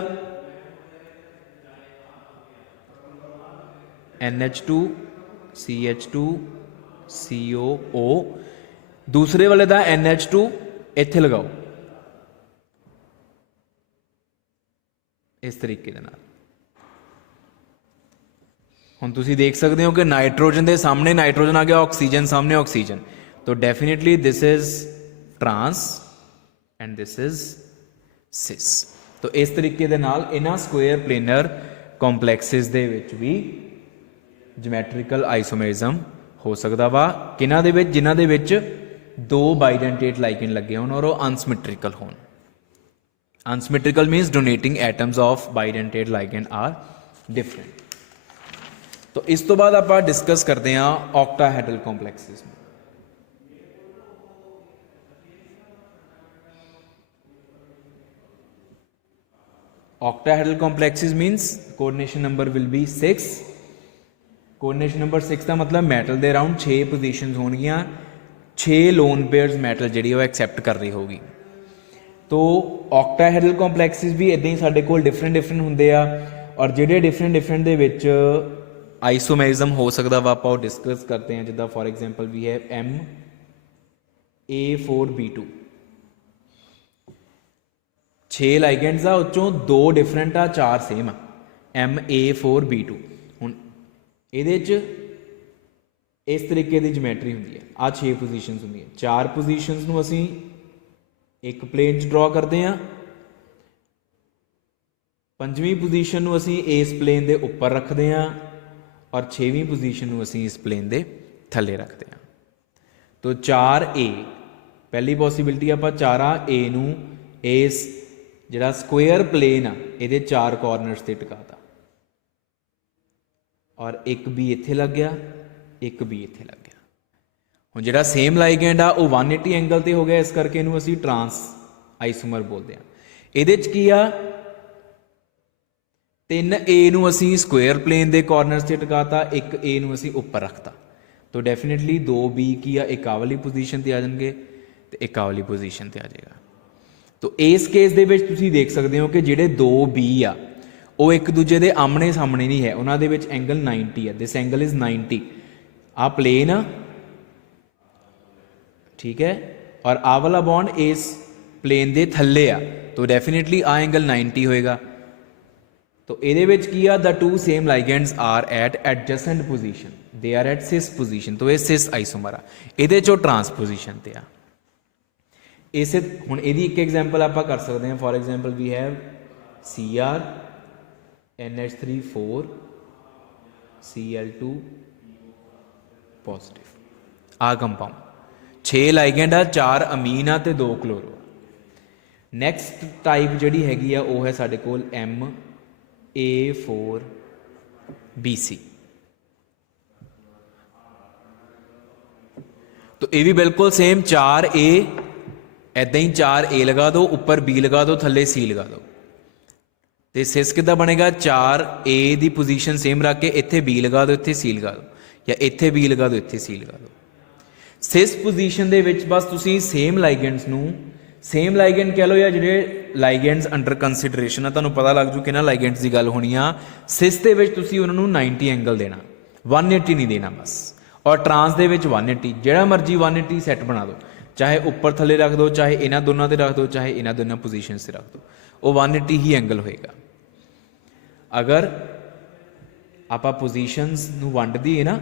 NH2 CH2 COO, दूसरे वाले का NH2 इत्थे लगाओ इस तरीके दे नाल। हुण तुसीं देख सकते हो कि नाइट्रोजन के सामने नाइट्रोजन आ गया, ऑक्सीजन सामने ऑक्सीजन, तो definitely this is trans and this is cis. तो इस तरीके दे नाल इन्हां स्क्वेयर प्लेनर कॉम्पलैक्सिस दे विच भी ਜਿਓਮੈਟ੍ਰੀਕਲ ਆਈਸੋਮੈਰਿਜ਼ਮ ਹੋ ਸਕਦਾ ਵਾ, ਕਿਹਨਾਂ ਦੇ ਵਿੱਚ? ਜਿਨ੍ਹਾਂ ਦੇ ਵਿੱਚ 2 ਬਾਈਡੈਂਟੇਟ ਲਾਈਗੈਂਡ ਲੱਗੇ ਹੋਣ ਔਰ ਉਹ ਅਨਸਿਮੈਟ੍ਰੀਕਲ ਹੋਣ। Unsymmetrical means donating atoms of bidentate ligand are different. तो इस तो बाद आप डिस्कस करते हैं ऑक्टाहेड्रल कॉम्प्लेक्सेस में। Octahedral complexes means coordination number will be 6। Coordination number 6 का मतलब मैटल के अराउंड 6 पोजीशंस होणगियां, 6 लोन पेयर्स मैटल जिहड़ी वो एक्सैप्ट कर रही होगी। तो ऑक्टाहेड्रल कॉम्प्लैक्सिस भी इदां ही साडे कोल डिफरेंट हुंदे आ, और जिहड़े डिफरेंट दे विच आइसोमेरिज्म हो सकता वा आपां डिस्कस करते हैं। जिद्दां for example we have MA4B2, 6 ligands आ, उस 2 डिफरेंट आ, 4 सेम आ। MA4B2 हुण इहदे च इस तरीके की ज्योमैट्री हुंदी है। आ 6 पोजीशनस हुंदी है, 4 पोजीशनस नूं असीं एक प्लेन च ड्रॉ करते हैं, 5वीं पोजीशन नूं असीं इस प्लेन दे उपर रखते हैं और 6वीं पोजीशन नूं असीं इस प्लेन दे थल्ले रखते हैं। तो 4A पहली पॉसिबिलिटी आपां 4A नूं इस जिहड़ा स्क्वेयर प्लेन आ इहदे 4 कॉर्नर्स ते टिकाता, और एक B इत्थे लग गया, एक B इत्थे लग गया। हुण जिहड़ा सेम लाइगेंड आ वो 180 एंगल ते हो गया, इस करके इहनूं असीं ट्रांस आइसोमर बोलते हैं। इहदे च की आ 3A नूं असीं स्क्वेयर प्लेन दे कॉर्नर्स ते टिकाता, एक A नूं असीं उपर रखता, तो डेफिनेटली 2B की आ एक आ वाली पोजीशन ते आ जाणगे ते एक आ वाली पोजीशन ते आ जाएगा। तो इस केस दे विच तुसीं देख सकते हो कि जिहड़े 2B आ वो एक दूजे दे आमने सामने नहीं है, उन्हां दे विच एंगल 90 है। This angle is 90। आ प्लेन आ, ठीक है, और आ वाला बॉन्ड इस प्लेन दे थल्ले आ, तो डेफिनेटली आ एंगल 90 होएगा। तो इहदे विच की आ the two same ligands are at adjacent position, they are at cis position, तो ये सिस आइसोमर आ। इहदे चों ट्रांस पोजीशन ते आ। इसे हुण इहदी एक एग्जांपल आपां कर सकते हैं। For example we have Cr NH3 4 Cl2 positive. आ कंपाउंड 6 लाइगेंड आ, 4 अमीन आ ते 2 क्लोरो। नैक्सट टाइप जिहड़ी हैगी आ वो है साडे कोल MA4BC। तो ये भी बिल्कुल सेम 4A, ऐदा ही 4A लगा दो, उपर B लगा दो, थले C लगा दो। तो सिस किदा बनेगा 4A की पोजीशन सेम रख के इत्थे B लगा दो, इत्थे C लगा दो, या इत्थे B लगा दो, इत्थे C लगा दो। सिस पोजीशन दे विच बस तुसी सेम लाइगेंड्स नू, सेम लाइगेंड कह लो या जिहड़े लाइगेंड्स अंडर कंसीडरेशन है, तुहानूं पता लग जू कि लाइगेंड्स की गल होनी आ। सिस दे विच तुसी उन्हां नूं 90 एंगल देना, 180 नहीं देना बस। और ट्रांस दे विच 180, जिहड़ा मर्जी 180 सैट बना दो, चाहे उपर थले रख दो, चाहे इन्हां दोनों ते रख दो, चाहे इन्हां दोनों पोजीशन से रख दो, वो 180 ही एंगल होएगा। अगर आपां पोजीशनस नूं वंड दईए ना,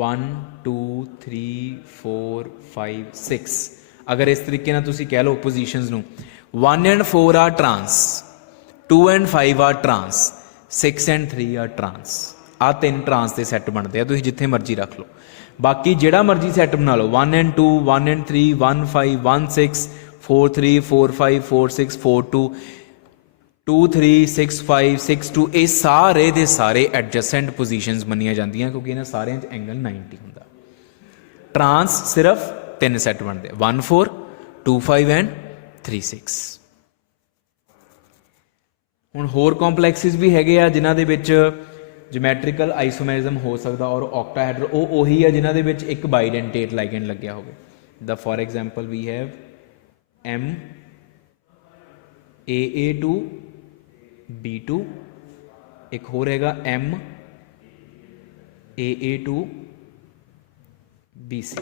1 2 3 4 5 6, अगर इस तरीके नाल तुसीं कह लो पोजीशनस नूं, 1 and 4 are trans, 2 and 5 are trans, 6 and 3 are trans. आ 3 ट्रांस के सैट बनते हैं, तुसीं जिथे मर्जी रख लो। बाकी जिहड़ा मर्जी सैट बना लो, 1 and 2, 1 and 3, 1 5, 1 6, 4 3, 4 5, 4 6, 4 2, 2 3, 6 5, 6 2, ये सारे दे सारे एडजसेंट पोजीशनस मनिया जांदियां, क्योंकि इन्हां सारियां च एंगल 90 हुंदा। ट्रांस सिर्फ 3 सैट बनते, 1 4, 2 5 एंड 3 6। हुण होर कॉम्पलैक्सिस भी हैगे आ जिन्हां दे विच ज्योमैट्रिकल आइसोमेरिज्म हो सकता, और ऑक्टाहेड्रल वो उही है जिन्हां दे विच एक बाइडेंटेट लाइगेंड लग्या होवे। The for example we have MAA2B2, एक होर हैगा MAA2BC।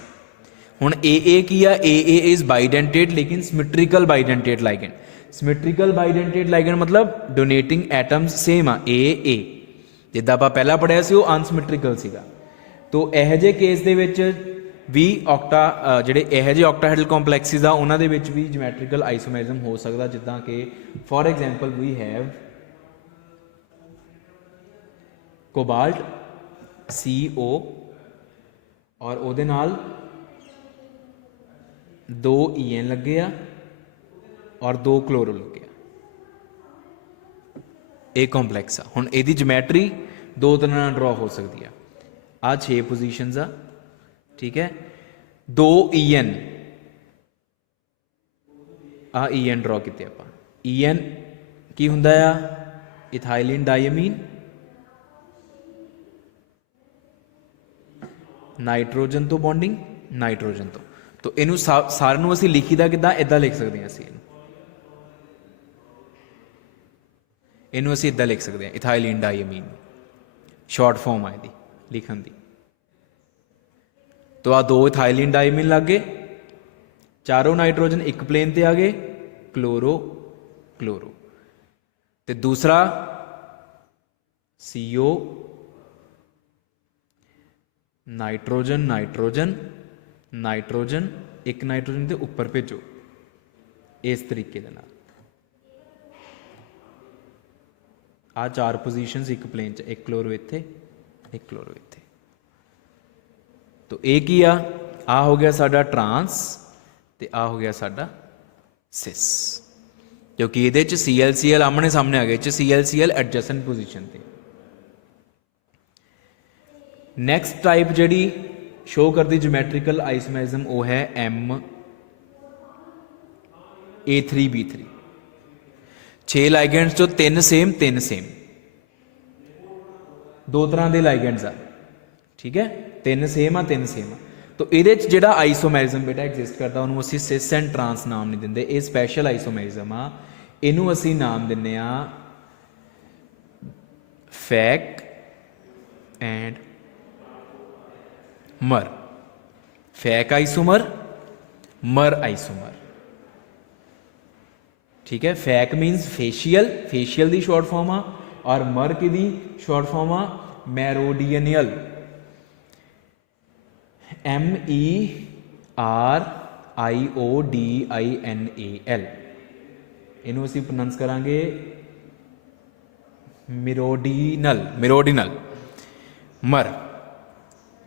हुण AA की आ, AA इज बाइडेंटेट लेकिन symmetrical bidentate ligand. Symmetrical bidentate ligand मतलब डोनेटिंग एटम्स सेम आ, AA। जिद्दां आपां पहला पढ़िया सी, वो अनसिमेट्रिकल सीगा। तो इहो जे केस दे विच भी ऑक्टा जिहड़े इहो जे ऑक्टाहेड्रल कॉम्पलैक्सिस आ, उन्हां दे विच भी ज्योमैट्रिकल आइसोमेरिज्म हो सकदा। जिद्दां कि for example we have cobalt CO, और उहदे नाल 2 EN लगे आ और 2 क्लोरो लगे आ। ये कॉम्पलैक्स आ। हुण इहदी ज्योमैट्री 2 तरह नाल ड्रॉ हो सकती है। आ 6 पोजीशनस आ, ठीक है। 2 EN, आ EN ड्रॉ किते आपां। EN की हुंदा आ, इथाइलिन डायमीन, नाइट्रोजन तो बॉन्डिंग, नाइट्रोजन तो इनू सारे नूं असीं लिखीदा किदां, इदां लिख सकते हैं। असीं इनू असीं इदां लिख सकते हैं, इथाइलिन डायमीन, शॉर्ट फॉर्म है इसदी लिखण दी। तो आ 2 इथाइलिन डायमीन लग गए, चारों नाइट्रोजन एक प्लेन ते आ गए, क्लोरो क्लोरो। ते दूसरा CO, नाइट्रोजन नाइट्रोजन नाइट्रोजन, एक नाइट्रोजन के उपर भेजो इस तरीके दे नाल। आ 4 पोजीशनस एक प्लेन च, एक क्लोरो इत्थे, एक क्लोरो इत्थे। तो ये की आ हो गया साडा ट्रांस, ते आ हो गया साडा सिस, क्योंकि ये ClCl आमने सामने आ गए, ClCl एडजसेंट पोजीशन ते। नैक्सट टाइप जिहड़ी शो करती ज्योमैट्रिकल आइसोमेरिज्म वो है MA3B3। 6 लाइगेंड्स चो 3 सेम 3 सेम, 2 तरह के लाइगेंड्स आ, ठीक है। 3 सेम आ 3 सेम आ। तो ये जिहड़ा आइसोमेरिज्म बेटा एग्जिस्ट करता उन्होंने असीं सिस एंड ट्रांस नाम नहीं दिंदे। ये स्पैशल आइसोमेरिज्म आ, इनू असीं नाम दिंदे आ फैक एंड मर। फैक आइसोमर, मर आइसोमर, ठीक है। फैक मीनस फेशियल, फेशियल की शॉर्ट फॉर्म आ, और मर की दी शॉर्ट फॉर्म आ मेरोडियनियल, MERIODINAL। इनू असीं प्रोनाउंस करांगे मिरोडिनल मर।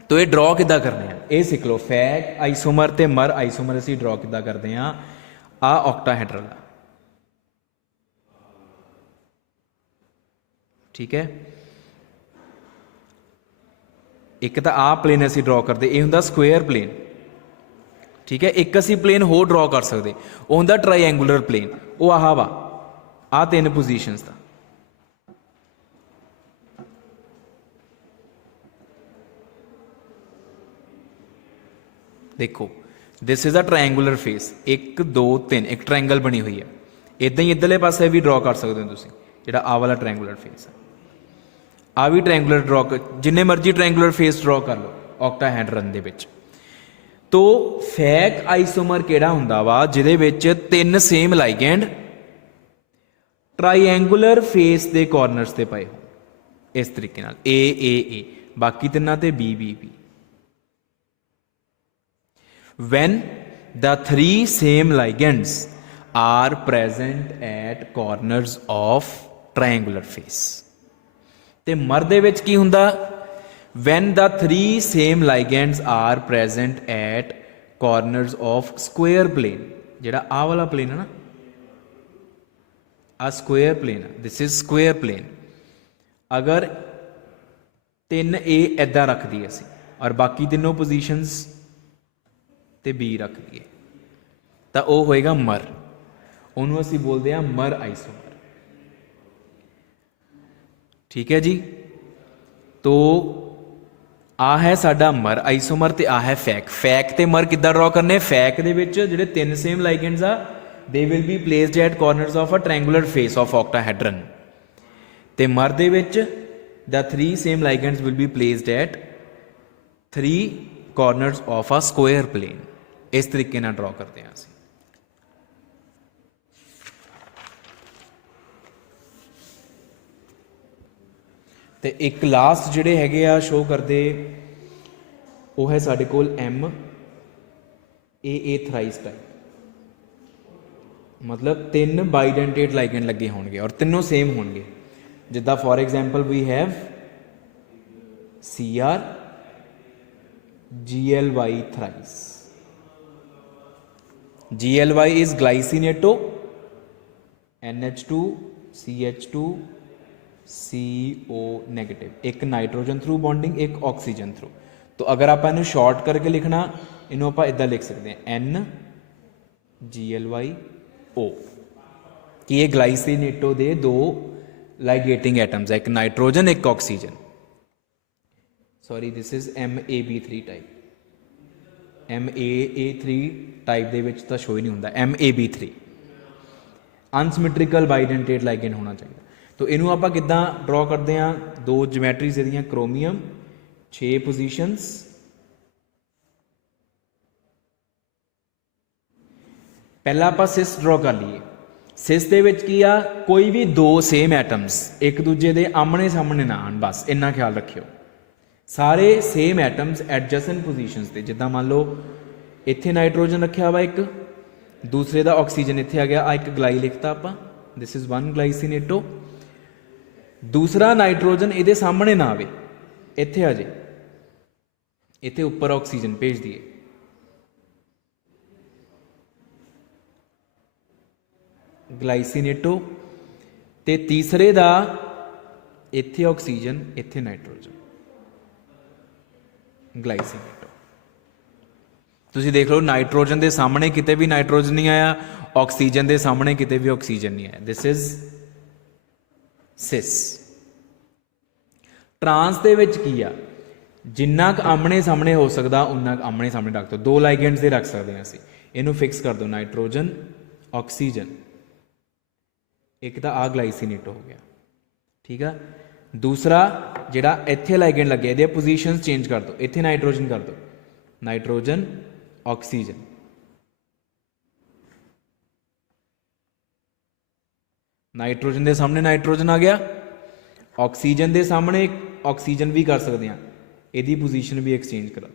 तो ये ड्रॉ किद्दां करने हैं ये सीख लो। फैग आइसोमर ते मर आइसोमर असी ड्रॉ किद्दां करते हैं। आ ऑक्टाहेड्रल आ, ठीक है। एक तो आ प्लेन असी ड्रॉ करते, ये हुंदा स्क्वेयर प्लेन, ठीक है। एक असी प्लेन होर ड्रॉ कर सकते, वो हुंदा ट्राईएंगुलर प्लेन, वो आह वा आ 3 पोजीशनस दा। देखो this is a triangular face, 1 2 3 एक ट्रायंगल बनी हुई है। इदां ही इधरले पासे भी ड्रॉ कर सकते हो तुसीं, जिहड़ा आ वाला ट्रायंगुलर फेस है। आ भी ट्रायंगुलर ड्रॉ कर, जिन्ने मर्जी ट्रायंगुलर फेस ड्रॉ कर लो ऑक्टाहेड्रन दे विच। तो फैग आइसोमर किहड़ा हुंदा वा जिहदे विच 3 सेम लाइगेंड ट्रायंगुलर फेस दे कॉर्नर्स ते पए हो, इस तरीके नाल ए बाकी तिन्नां ते B. When the 3 same ligands are present at corners of triangular face, ते मर दे विच की हुंदा, when the 3 same ligands are present at corners of square plane, जिहड़ा आ वाला प्लेन है ना, आ स्क्वेयर प्लेन है, दिस इज स्क्वेयर प्लेन। अगर 3A इदां रख दिए असी और बाकी तीनों पोजीशंस ते बी रख दिए तो वह होएगा मर, उन्होंने असी बोलते हैं मर आइसोमर, ठीक है जी। तो आ है साडा मर आइसोमर ते आ है फैक। फैक ते मर किद्दां ड्रॉ करने, फैक दे विच जिहड़े 3 सेम लाइगेंड्स आ they will be placed at corners of a triangular face of octahedron, ते मर दे विच the 3 same ligands will be placed at 3 corners of a square plane. इस तरीके नाल ड्रॉ करते हैं असीं। ते एक लास्ट जिहड़े हैगे आ शो करदे, वो है साडे कोल MAA थ्राइस टाइप, मतलब 3 बाइडेंटेट लाइगेंड लगे होणगे और तीनों सेम होणगे। जिद्दां for example we have CR GLY thrice. GLY is glycineto, NH2 CH2 CO नेगेटिव, एक नाइट्रोजन थ्रू बॉन्डिंग एक ऑक्सीजन थ्रू। तो अगर आप इन्हें शॉर्ट करके लिखना, इन्हों आप इदा लिख सकते हैं NGLYO, कि ये ग्लाइसिनेटो दे 2 लाइगेटिंग एटम्स है, एक नाइट्रोजन एक oxygen. Sorry this is MAB3 type, MAA3 type दे विच तां शो ही नहीं होंदा, MAB3 अनसिमेट्रिकल बाइडेंटेट लाइगेंड होना चाहिए। तो इनू आप किद्दां ड्रॉ करते हैं, 2 ज्योमैट्रीज इहदियां क्रोमियम 6 पोजीशंस, पहला आप सिस ड्रॉ कर लीए। सिस दे विच की आ, कोई भी 2 सेम एटम्स एक दूजे दे आमने सामने ना आन, बस इन्ना ख्याल रखियो। सारे सेम एटम्स एडजसेंट पोजीशंस ते, जिद्दां मान लो इत्थे नाइट्रोजन रखा वा एक, दूसरे का ऑक्सीजन इत्थे आ गया, आ एक ग्लाई लिखता आप, दिस इज 1 ग्लाइसिनेटो। दूसरा नाइट्रोजन इहदे सामने ना आवे, इत्थे आ जाए, इत्थे उपर ऑक्सीजन भेज दिए, ग्लाइसिनेटो। ते तीसरे का इत्थे ऑक्सीजन इत्थे नाइट्रोजन, ग्लाइसिनेटो। तुसीं देख लो नाइट्रोजन के सामने किते भी नाइट्रोजन नहीं आया, ऑक्सीजन के सामने किते भी ऑक्सीजन नहीं आया, दिस इज सिस। ट्रांस दे विच की आ, जिन्ना क आमने सामने हो सकता उन्ना आमने सामने रख दो, 2 लाइगेंड्स दे रख सकते हैं असीं, इनू फिक्स कर दो नाइट्रोजन ऑक्सीजन, एक तो आ ग्लाइसिनेटो हो गया, ठीक है। दूसरा जिहड़ा इत्थे लाइगेंड लगे, इहदे पोजीशंस चेंज कर दो, इत्थे नाइट्रोजन कर दो, नाइट्रोजन ऑक्सीजन, नाइट्रोजन के सामने नाइट्रोजन आ गया, ऑक्सीजन के सामने ऑक्सीजन भी कर सकते हैं, यदि पोजीशन भी एक्सचेंज करा,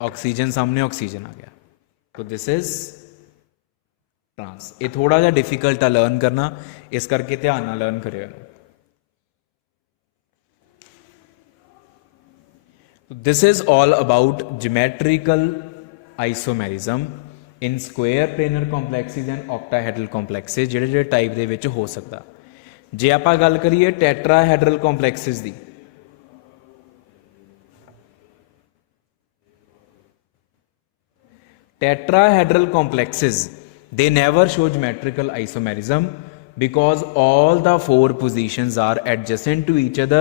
ऑक्सीजन सामने ऑक्सीजन आ गया। तो दिस इज ट्रांस। ये थोड़ा जिहा डिफिकल्ट आ लर्न करना, इस करके ध्यान नाल लर्न करियो। This is all about geometrical isomerism in square planar complexes and octahedral complexes, जिहड़े जिहड़े टाइप दे विच हो सकदा। जे आपां गल करिए टैट्राहेड्रल कॉम्पलैक्सिस दी, tetrahedral complexes, they never show geometrical isomerism because all the four positions are adjacent to each other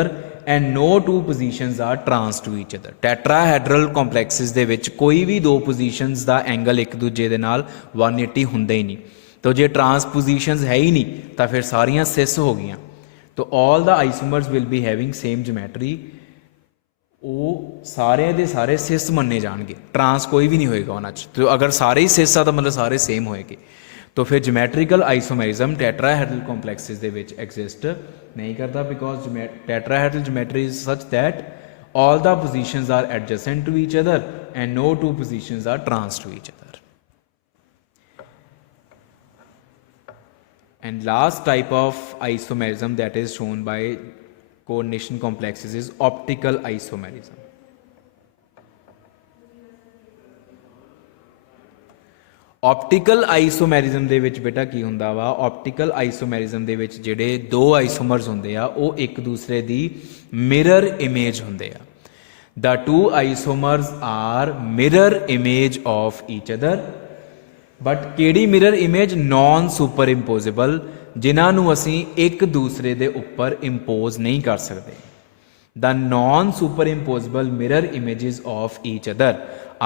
and no two positions are trans to each other. Tetrahedral complexes ਦੇ ਵਿੱਚ ਕੋਈ ਵੀ ਦੋ positions ਦਾ angle ਇੱਕ ਦੂਜੇ ਦੇ ਨਾਲ 180 ਹੁੰਦਾ ਹੀ ਨਹੀਂ। तो जे trans positions है ही नहीं तो फिर सारियां cis हो गई। तो all the isomers will be having same geometry, वो सारे दे सारे सिस मन्ने जाएंगे, ट्रांस कोई भी नहीं होएगा उन्होंने। तो अगर सारे ही सिस आ तो मतलब सारे सेम होएगे। तो फिर ज्योमैट्रिकल आइसोमेरिज्म टेट्राहेड्रल कॉम्पलैक्सिस दे विच एग्जिस्ट नहीं करता, because tetrahedral geometry is such that all the positions are adjacent to each other and no two positions are trans to each other. And last type of isomerism that is shown by coordination complexes is optical isomerism. Optical isomerism ਦੇ ਵਿੱਚ ਬੇਟਾ ਕੀ ਹੁੰਦਾ ਵਾ, optical isomerism ਦੇ ਵਿੱਚ ਜਿਹੜੇ ਦੋ ਆਈਸੋਮਰਸ ਹੁੰਦੇ ਆ ਉਹ ਇੱਕ ਦੂਸਰੇ ਦੀ ਮਿਰਰ ਇਮੇਜ ਹੁੰਦੇ ਆ। The two isomers are mirror image of each other, but ਕਿਹੜੀ ਮਿਰਰ ਇਮੇਜ? ਨॉन ਸੁਪਰਇੰਪੋਜ਼ੇਬਲ, ਜਿਨ੍ਹਾਂ ਨੂੰ ਅਸੀਂ ਇੱਕ ਦੂਸਰੇ ਦੇ ਉੱਪਰ ਇੰਪੋਜ਼ ਨਹੀਂ ਕਰ ਸਕਦੇ। The non-superimposable mirror images of each other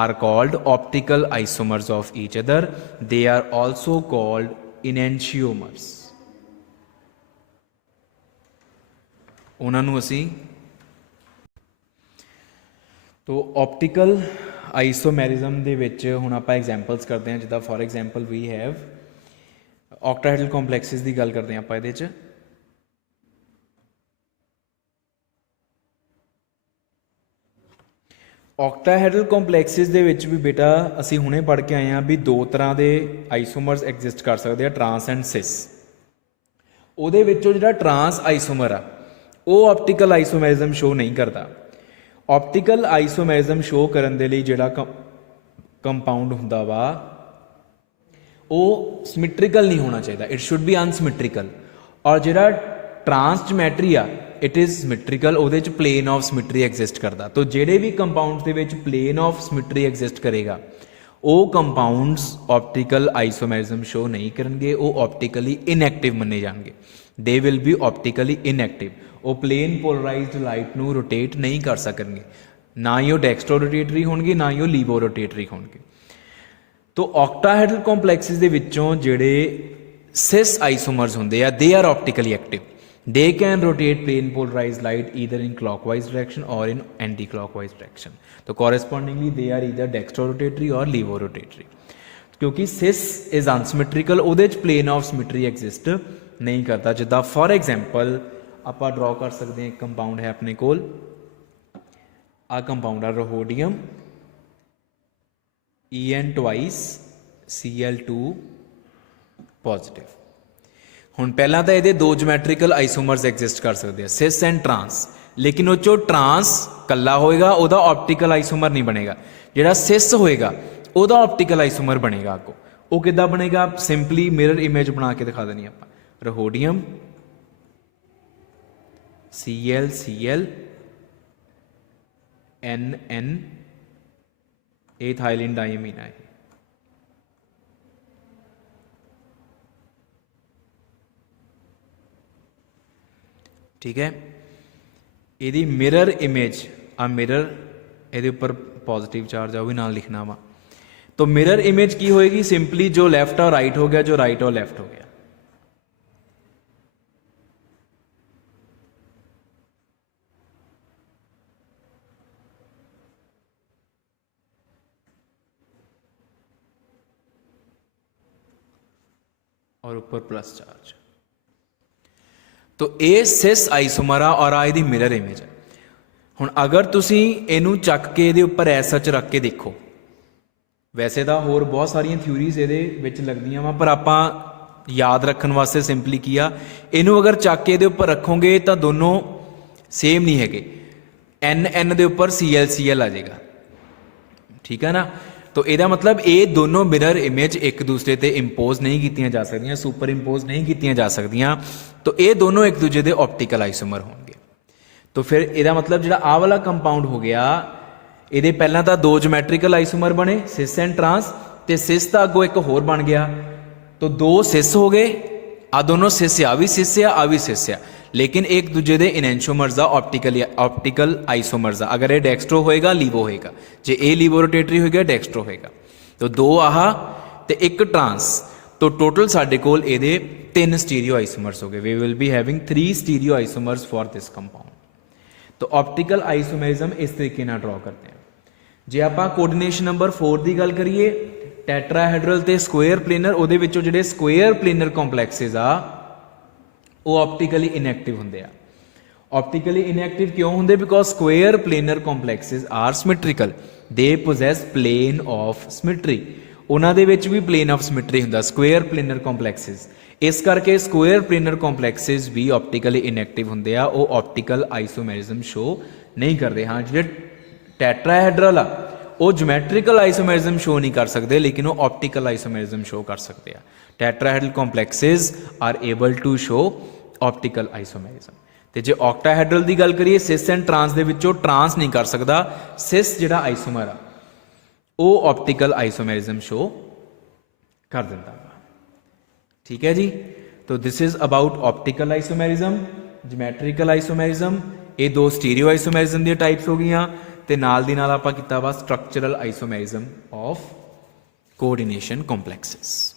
are called optical isomers of each other. They are also called enantiomers. ਉਹਨਾਂ ਨੂੰ ਅਸੀਂ तो optical आइसोमेरिज्म ਦੇ ਵਿੱਚ ਹੁਣ ਆਪਾਂ ਐਗਜ਼ਾਮਪਲਸ ਕਰਦੇ ਹਾਂ। ਜਿੱਦਾਂ for example we have octahedral complexes की गल करते हैं आप ये। ऑक्टाहेड्रल कॉम्पलैक्सिस दे विच भी बेटा असी हुणे पढ़ के आए हैं भी दो तरह के आइसोमर्स एग्जिस्ट कर सकते हैं, ट्रांस एंड सिस। उहदे विचों जिहड़ा ट्रांस आइसोमर आ वो ऑप्टिकल आइसोमेरिज्म शो नहीं करता। ऑप्टिकल आइसोमेरिज्म शो करन दे लई जिहड़ा कंपाउंड हुंदा वा वो सिमिट्रिकल नहीं होना चाहिए, इट शुड बी अनसिमिट्रिकल। और जिहड़ा ट्रांस ज्योमैट्री आ इट इज़ सिमिट्रिकल, उहदे च प्लेन ऑफ सिमिट्री एग्जिस्ट करता। तो जिहड़े भी कंपाउंड्स दे विच प्लेन ऑफ सिमिट्री एग्जिस्ट करेगा वो कंपाउंड्स ऑप्टिकल आइसोमेरिज्म शो नहीं करेंगे, वो ऑप्टिकली इनएक्टिव मन्ने जाएंगे। दे विल बी ऑप्टिकली इनएक्टिव। वो प्लेन पोलराइज्ड लाइट नूं रोटेट नहीं कर सकेंगे, ना ही वो डेक्सट्रो रोटेटरी होणगे ना ही वो लीवो रोटेटरी होणगे। तो ऑक्टाहेड्रल कॉम्पलैक्सिस दे विचों जिहड़े सिस आइसोमर्स हुंदे आ they are optically active. They can rotate plane polarized light either in clockwise direction or in anticlockwise direction. तो correspondingly they are either dextrorotatory or लीवो rotatory. क्योंकि सिस is unsymmetrical, उहदे च plane of symmetry exist नहीं करता। जिद्दां for example आपां draw कर सकते हैं, एक कंपाउंड है अपने कोल, आ कंपाउंड आ रोहोडियम En ट्वाइस Cl2 पॉजिटिव। हुण पहला तो ये दो ज्योमैट्रिकल आइसोमर्स एग्जिस्ट कर सकते हैं, सिस एंड ट्रांस, लेकिन वो जो ट्रांस कला होएगा वह ऑप्टिकल आइसोमर नहीं बनेगा। जिहड़ा सिस होएगा वह ऑप्टिकल आइसोमर बनेगा। आपको वो किद्दां बनेगा? सिंपली मिरर इमेज बना के दिखा देनी आप। रोहोडियम Cl N एथाइलिन डायमीन है। ठीक है, यदि मिरर इमेज आ मिरर ये उपर पॉजिटिव चार्ज आ भी नाल लिखना वा। तो मिरर इमेज की होएगी? सिंपली जो लैफ्ट और राइट हो गया, जो राइट और लैफ्ट हो गया। और ऊपर प्लस चार्ज। तो ये सिस आइसोमर आ और आ मिरर इमेज है। हुण अगर तुसी इनू चक के इहदे उपर एज सच रख के देखो, ਵੈਸੇ ਤਾਂ ਹੋਰ ਬਹੁਤ ਸਾਰੀਆਂ ਥਿਊਰੀਜ਼ ਇਹਦੇ ਵਿੱਚ ਲੱਗਦੀਆਂ ਵਾ, ਪਰ ਆਪਾਂ ਯਾਦ ਰੱਖਣ ਵਾਸਤੇ ਸਿੰਪਲੀ ਕੀ ਆ, ਇਹਨੂੰ ਅਗਰ ਚੱਕ ਕੇ ਇਹਦੇ ਉੱਪਰ ਰੱਖੋਗੇ ਤਾਂ ਦੋਨੋਂ ਸੇਮ ਨਹੀਂ ਹੈਗੇ, NN ਦੇ ਉੱਪਰ CL ਆ ਜਾਏਗਾ, ਠੀਕ ਹੈ ਨਾ। तो ਇਹਦਾ मतलब ਇਹ ਦੋਨੋਂ ਮਿਰਰ ਇਮੇਜ ਇੱਕ ਦੂਸਰੇ ਤੇ ਇੰਪੋਜ਼ ਨਹੀਂ ਕੀਤੀਆਂ ਜਾ ਸਕਦੀਆਂ, ਸੁਪਰ ਇੰਪੋਜ਼ ਨਹੀਂ ਕੀਤੀਆਂ ਜਾ ਸਕਦੀਆਂ, तो ਇਹ ਦੋਨੋਂ ਇੱਕ ਦੂਜੇ ਦੇ ਆਪਟੀਕਲ ਆਈਸੋਮਰ ਹੋਣਗੇ। तो ਫਿਰ ਇਹਦਾ मतलब ਜਿਹੜਾ ਆਹ ਵਾਲਾ ਕੰਪਾਊਂਡ ਹੋ ਗਿਆ, ਇਹਦੇ ਪਹਿਲਾਂ ਤਾਂ ਦੋ ਜਿਓਮੈਟ੍ਰੀਕਲ ਆਈਸੋਮਰ ਬਣੇ, ਸਿਸ ਐਂਡ ਟਰਾਂਸ, ਤੇ ਸਿਸ ਦਾ ਅੱਗੋਂ ਇੱਕ ਹੋਰ ਬਣ ਗਿਆ, तो दो सिस हो गए, आ दोनों सिस आ भी सिस आ भी सिस आ, लेकिन एक दूजे दे इनैंशोमर्स आ ऑप्टिकल आइसोमर्स आ। अगर ये डेक्सट्रो होएगा लीवो होएगा, जे ए लीवो रोटेटरी होएगा डेक्सट्रो होएगा। तो दो आह ते एक ट्रांस, तो टोटल साडे कोल इहदे 3 स्टीरियो आइसोमर्स हो गए। We will be having 3 stereo isomers for this compound. तो ऑप्टिकल आइसोमरिज्म इस तरीके नाल ड्रॉ करते हैं। जे आपां कोऑर्डिनेशन नंबर 4 की गल करिए, टैट्राहेड्रल ते स्क्वेयर प्लेनर, ਉਹਦੇ ਵਿੱਚੋਂ ਜਿਹੜੇ स्क्वेयर प्लेनर ਕੰਪਲੈਕਸਿਸ ਆ ਉਹ ऑप्टिकली इनएक्टिव ਹੁੰਦੇ ਆ। ऑप्टिकली इनएक्टिव क्यों ਹੁੰਦੇ? Because square planar ਕੰਪਲੈਕਸਿਸ R symmetrical, ਦੇ ਪੋਜੈਸ ਪਲੇਨ ਆਫ ਸਿਮੈਟਰੀ। ਉਹਨਾਂ ਦੇ ਵਿੱਚ ਵੀ ਪਲੇਨ ਆਫ ਸਿਮੈਟਰੀ ਹੁੰਦਾ ਸਕੁਏਅਰ ਪਲੇਨਰ ਕੰਪਲੈਕਸਿਸ। ਇਸ ਕਰਕੇ ਸਕੁਏਅਰ ਪਲੇਨਰ ਕੰਪਲੈਕਸਿਸ ਵੀ ऑप्टिकली इनएक्टिव ਹੁੰਦੇ ਆ, ਉਹ ऑप्टिकल आइसोमेरिज्म शो नहीं ਕਰਦੇ। ਹਾਂ ਜਿਹੜੇ ਟੈਟਰਾहेड्रल ਆ ਉਹ ਜਿਓਮੈਟ੍ਰੀਕਲ ਆਈਸੋਮੈਰਿਜ਼ਮ ਸ਼ੋ ਨਹੀਂ ਕਰ ਸਕਦੇ, ਲੇਕਿਨ ਉਹ ਆਪਟੀਕਲ ਆਈਸੋਮੈਰਿਜ਼ਮ ਸ਼ੋ ਕਰ ਸਕਦੇ ਆ। Tetrahedral complexes are able to show optical isomerism. ਤੇ ਜੇ ਔਕਟਾहेड्रल ਦੀ ਗੱਲ ਕਰੀਏ, ਸਿਸ ਐਂਡ ਟਰਾਂਸ ਦੇ ਵਿੱਚੋਂ ਟਰਾਂਸ ਨਹੀਂ ਕਰ ਸਕਦਾ, ਸਿਸ ਜਿਹੜਾ ਆਈਸੋਮਰ ਆ ਉਹ ਆਪਟੀਕਲ ਆਈਸੋਮੈਰਿਜ਼ਮ ਸ਼ੋ ਕਰ ਦਿੰਦਾ ਵਾ। ਠੀਕ ਹੈ ਜੀ। तो this is about optical isomerism, geometrical isomerism. ਇਹ ਦੋ ਸਟੀਰੀਓ ਆਈਸੋਮੈਰਿਜ਼ਮ ਦੀਆਂ ਟਾਈਪਸ ਹੋ ਗਈਆਂ, ਤੇ ਨਾਲ ਦੀ ਨਾਲ ਆਪਾਂ ਕੀਤਾ ਵਾ ਸਟਰਕਚਰਲ ਆਈਸੋਮੈਰਿਜ਼ਮ ਆਫ ਕੋਆਰਡੀਨੇਸ਼ਨ ਕੰਪਲੈਕਸਿਸ।